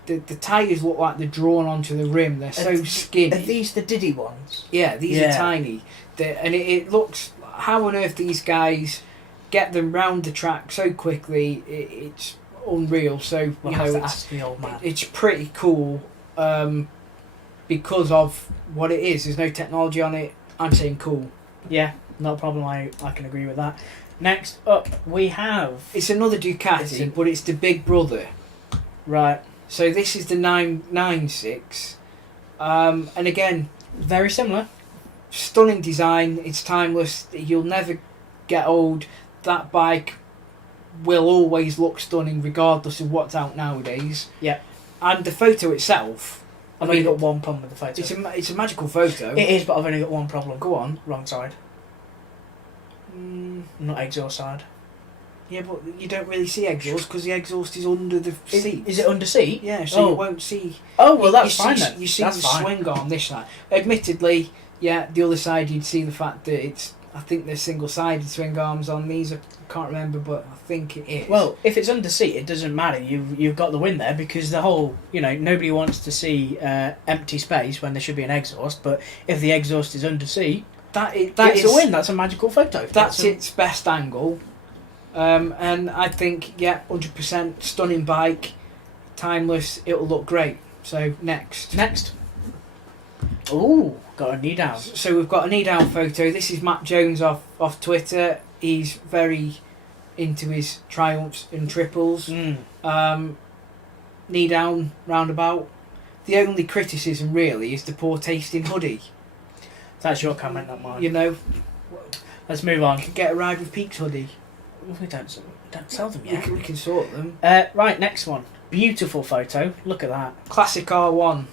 the tyres look like they're drawn onto the rim. They're so skinny. Are these the Diddy ones? Yeah, these are tiny. And it looks, how on earth these guys get them round the track so quickly, it's unreal. So we'll have to ask the old man. It's pretty cool because of what it is. There's no technology on it. I'm saying cool. Yeah, not a problem. I can agree with that. Next up, we have... It's another Ducati, but it's the big brother. Right. So this is the 996. And again... Very similar. Stunning design. It's timeless. You'll never get old. That bike will always look stunning regardless of what's out nowadays. Yeah. And the photo itself... I've only got one problem with the photo. It's a magical photo. It is, but I've only got one problem. Go on. Wrong side. Not exhaust side. Yeah, but you don't really see exhaust because the exhaust is under the seat. Is it under seat? Yeah, so you won't see. Oh well, that's you fine see, then. You see that's the fine. swing arm this side. Admittedly, yeah, the other side you'd see the fact that it's. I think there's single-sided swing arms on these. I can't remember, but I think it is. Well, if it's under seat, it doesn't matter. You've got the win there because the whole, nobody wants to see empty space when there should be an exhaust. But if the exhaust is under seat, that is is a win. That's a magical photo. That's its best angle. And I think, 100% stunning bike, timeless. It'll look great. So next. Ooh, got a knee down. So we've got a knee down photo. This is Matt Jones off Twitter. He's very into his triumphs and triples. Knee down roundabout. The only criticism really is the poor tasting hoodie. That's your comment, not mine. Let's move on. You can get a Ride with Peaks hoodie. We don't sell them yet. We can sort them. Right, next one. Beautiful photo. Look at that. Classic R1.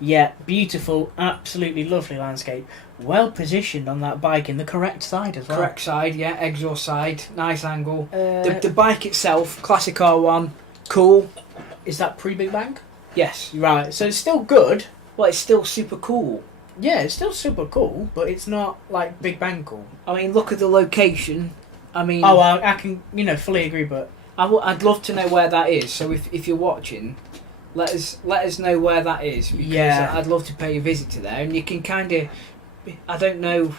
Yeah, beautiful, absolutely lovely landscape. Well positioned on that bike in the correct side as well. Correct side, yeah. Exhaust side. Nice angle. The bike itself, classic R1. Cool. Is that pre-Big Bang? Yes. Right, so it's still good. Well, it's still super cool. Yeah, it's still super cool, but it's not like Big Bang cool. I mean, look at the location. I mean... Oh, well, I can, fully agree, but... I'd love to know where that is, so if you're watching... Let us know where that is, because I'd love to pay a visit to there, and you can kind of, I don't know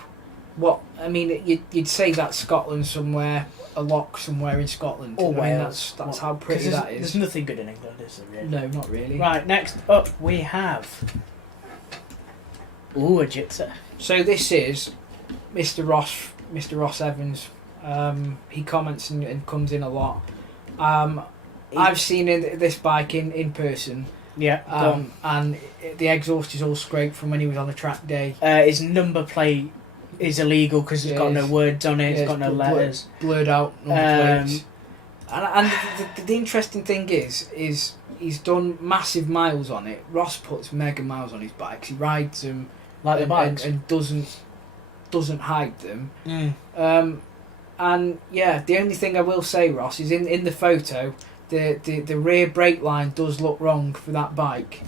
what, I mean, you'd say that's Scotland somewhere, a lock somewhere in Scotland. Or Wales. That's how pretty that is. There's nothing good in England, is there really? No, not really. Right, next up we have, a Jitzer. So this is Mr. Ross Evans. He comments and comes in a lot. I've seen this bike in person. Yeah. And the exhaust is all scraped from when he was on the track day. His number plate is illegal because it's got no words on it. It's got no letters. Blurred out number plates. And the interesting thing is he's done massive miles on it. Ross puts mega miles on his bikes. He rides them like the bikes and doesn't hide them. And the only thing I will say, Ross, is in the photo. The rear brake line does look wrong for that bike.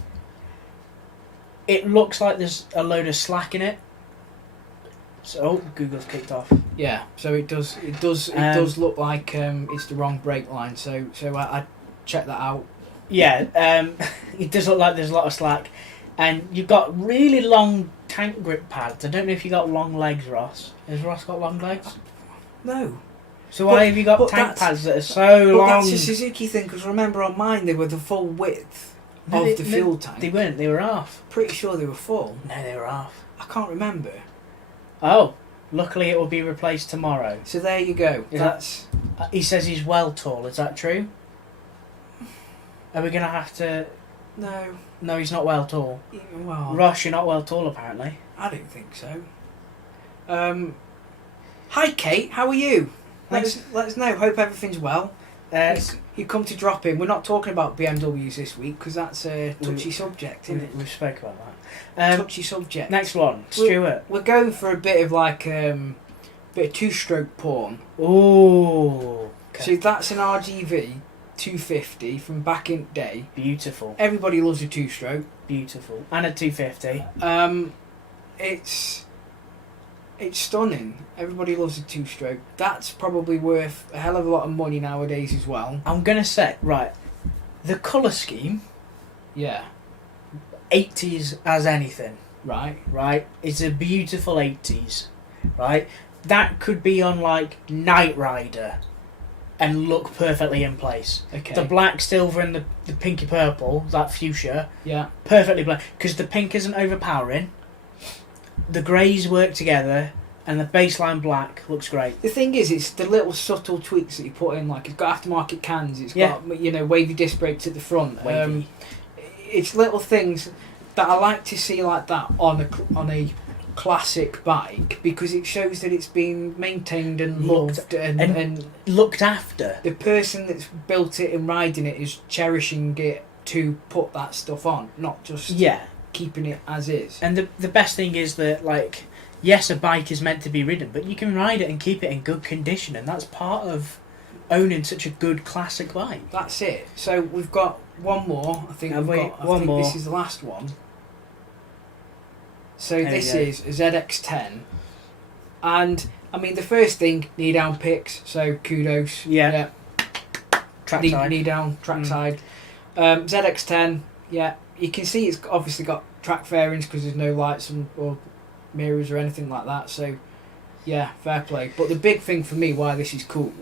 It looks like there's a load of slack in it. So Google's kicked off. Yeah, so it does look like it's the wrong brake line. So I check that out. Yeah, it does look like there's a lot of slack, and you've got really long tank grip pads. I don't know if you got long legs, Ross. Has Ross got long legs? No. So why have you got tank pads that are so long? That's a Suzuki thing, because remember on mine they were the full width of the fuel tank. They weren't, they were half. Pretty sure they were full. No, they were half. I can't remember. Oh, luckily it will be replaced tomorrow. So there you go. He says he's well tall, is that true? Are we going to have to... No. No, he's not well tall. Well, Ross, you're not well tall apparently. I don't think so. Hi Kate, how are you? Let us know. Hope everything's well. You come to drop in. We're not talking about BMWs this week because that's a touchy subject, isn't it? We've spoke about that. Touchy subject. Next one, Stuart. We're going for a bit of bit of two-stroke porn. Ooh. Okay. So that's an RGV 250 from back in the day. Beautiful. Everybody loves a two-stroke. Beautiful. And a 250. It's stunning. Everybody loves a two-stroke. That's probably worth a hell of a lot of money nowadays as well. I'm going to say, right, the colour scheme... Yeah. 80s as anything. Right. It's a beautiful 80s. Right? That could be on, like, Knight Rider and look perfectly in place. Okay. The black, silver and the pinky purple, that fuchsia... Yeah. Perfectly black. Because the pink isn't overpowering. The greys work together, and the baseline black looks great. The thing is, it's the little subtle tweaks that you put in. Like, it's got aftermarket cans. It's got wavy disc brakes at the front. It's little things that I like to see like that on a classic bike because it shows that it's been maintained and loved and looked after. The person that's built it and riding it is cherishing it to put that stuff on, not just keeping it as is. And the best thing is that, like, yes, a bike is meant to be ridden, but you can ride it and keep it in good condition, and that's part of owning such a good classic bike. That's it. So we've got one more. I think Have we've we? got. I One think more. this is the last one. So There this you go. is a ZX10, and I mean the first thing knee down picks. So kudos. Yeah. Trackside. Knee down trackside. ZX10. Yeah, you can see it's obviously got track fairings because there's no lights or mirrors or anything like that. So yeah, fair play. But the big thing for me why this is cool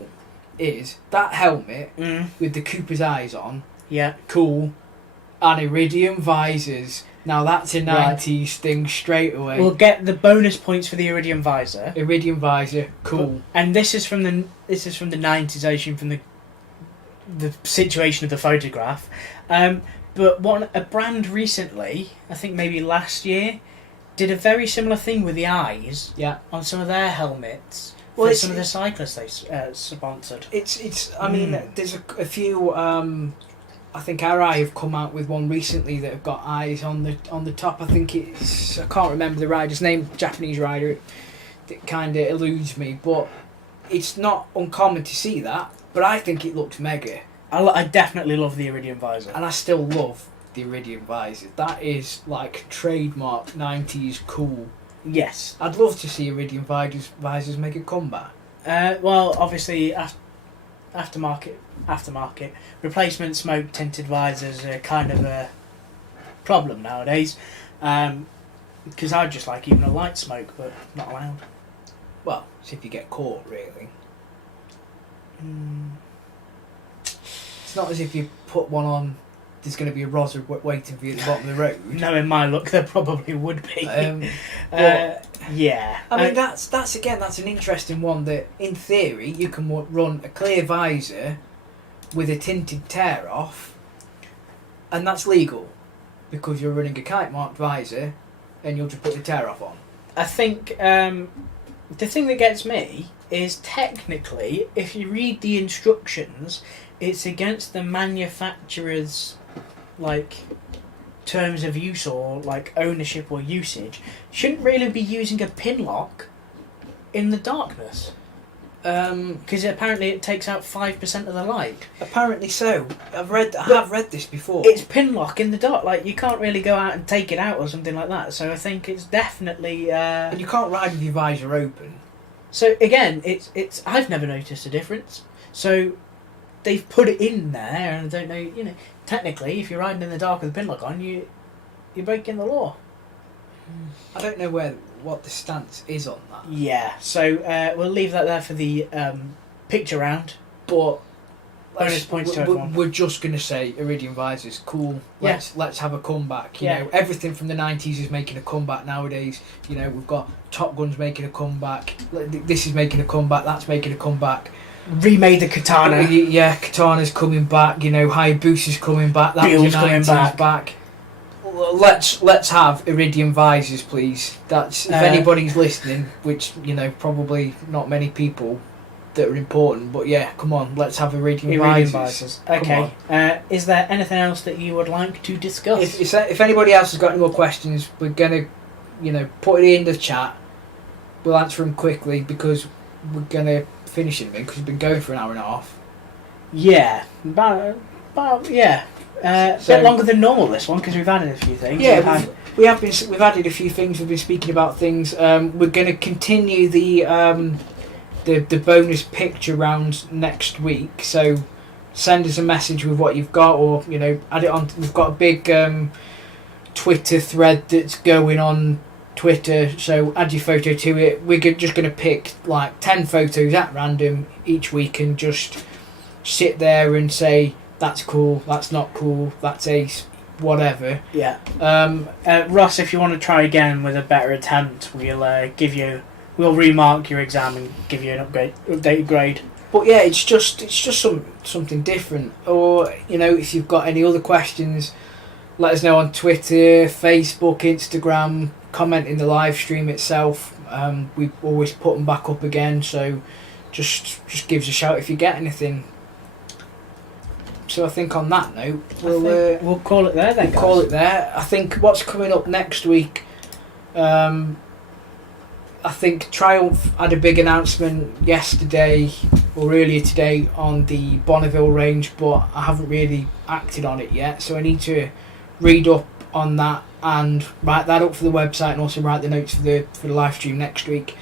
is that helmet with the Cooper's eyes on. Yeah. Cool. And iridium visors. Now that's a Right. 90s thing straight away. We'll get the bonus points for the iridium visor. Iridium visor, cool. And this is from the 90s, I assume, from the situation of the photograph. But a brand recently, I think maybe last year, did a very similar thing with the eyes. Yeah. On some of their helmets. Well, For some of the cyclists they sponsored. It's. I mean, there's a few. I think Arai have come out with one recently that have got eyes on the top. I think it's. I can't remember the rider's name. Japanese rider. It kind of eludes me, but it's not uncommon to see that. But I think it looks mega, I definitely love the iridium visor. and I still love the iridium visor. That is like trademark 90s cool. Yes. I'd love to see iridium visors make a comeback. Well, obviously, aftermarket replacement smoke tinted visors are kind of a problem nowadays. Because I'd just like even a light smoke, but not allowed. Well, it's if you get caught, really. It's not as if you put one on, there's going to be a Rosa waiting for you at the bottom of the road. Knowing my luck, there probably would be. Yeah. I mean, that's again, that's an interesting one that, in theory, you can run a clear visor with a tinted tear off, and that's legal, because you're running a kite marked visor, and you'll just put the tear off on. I think the thing that gets me is technically, if you read the instructions, it's against the manufacturer's terms of use or ownership or usage. Shouldn't really be using a pin lock in the darkness, because apparently it takes out 5% of the light. Apparently so. I have read this before. It's pin lock in the dark. You can't really go out and take it out or something like that. So I think it's definitely. And you can't ride with your visor open. So again, it's I've never noticed a difference. So they've put it in there, and I don't know. Technically, if you're riding in the dark with a pin lock on, you're breaking the law. I don't know what the stance is on that. Yeah. So we'll leave that there for the picture round. But Bonus points to everyone. we're just going to say iridium visors, cool. Yeah. Let's have a comeback. You Yeah. know, everything from the 90s is making a comeback nowadays. You know, we've got Top Gun's making a comeback. This is making a comeback. That's making a comeback. Remade the Katana. Yeah, Katana's coming back. You know, Hayabusa's coming back. That Buell's was coming 90s back. Well, let's have iridium visors, please. That's if anybody's listening, which probably not many people that are important, but yeah, come on, let's have iridium visors. Okay. Is there anything else that you would like to discuss? If anybody else has got any more questions, we're gonna, put it in the chat. We'll answer them quickly because we're gonna finish it because we've been going for an hour and a half. Yeah, about yeah. So- bit longer than normal this one because we've added a few things. Yeah, we've added a few things. We've been speaking about things. We're going to continue the bonus picture rounds next week. So send us a message with what you've got, or add it on. We've got a big Twitter thread that's going on Twitter. So add your photo to it. We're just going to pick 10 photos at random each week and just sit there and say, that's cool, that's not cool, that's ace, whatever. Yeah. Ross, if you want to try again with a better attempt, we'll remark your exam and give you an updated grade. But yeah, it's just something different. Or if you've got any other questions, let us know on Twitter, Facebook, Instagram. Comment in the live stream itself. We always put them back up again, so just give us a shout if you get anything. So I think on that note, we'll call it there then, guys. Call it there. I think what's coming up next week, I think Triumph had a big announcement yesterday or earlier today on the Bonneville range, but I haven't really acted on it yet, so I need to read up on that and write that up for the website, and also write the notes for the live stream next week.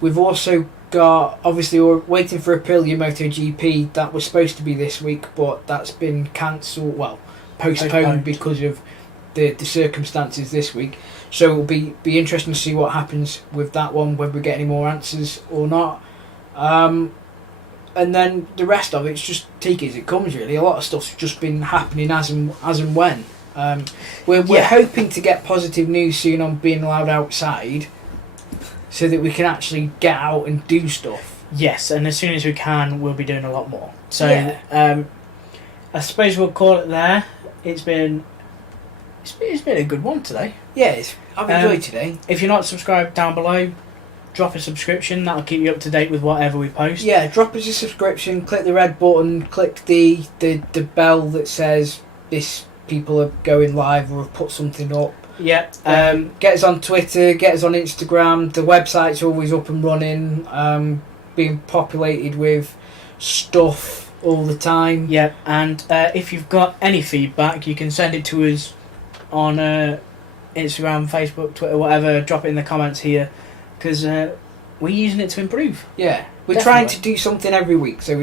We've also got, obviously we're waiting for Aprilia MotoGP. That was supposed to be this week, but that's been cancelled, well, postponed because of the circumstances this week. So it'll be interesting to see what happens with that one, whether we get any more answers or not. And then the rest of it's just take it as it comes, really. A lot of stuff's just been happening as and when. We're hoping to get positive news soon on being allowed outside, so that we can actually get out and do stuff. Yes, and as soon as we can, we'll be doing a lot more. So I suppose we'll call it there. It's been a good one today. Yeah, I've enjoyed today. If you're not subscribed, down below, drop a subscription. That'll keep you up to date with whatever we post. Yeah, drop us a subscription. Click the red button. Click the bell that says this people are going live or have put something up. Yeah. Get us on Twitter. Get us on Instagram. The website's always up and running. Being populated with stuff all the time. Yeah. And if you've got any feedback, you can send it to us on Instagram, Facebook, Twitter, whatever. Drop it in the comments here, because we're using it to improve. Yeah, we're trying to do something every week, so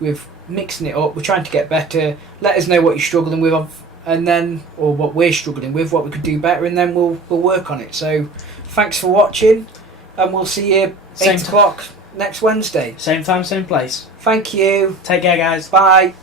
we've mixing it up. We're trying to get better. Let us know what you're struggling with, and then, or what we're struggling with, what we could do better, and then we'll work on it. So thanks for watching, and we'll see you 8 o'clock next Wednesday. Same time, same place. Thank you. Take care, guys. Bye.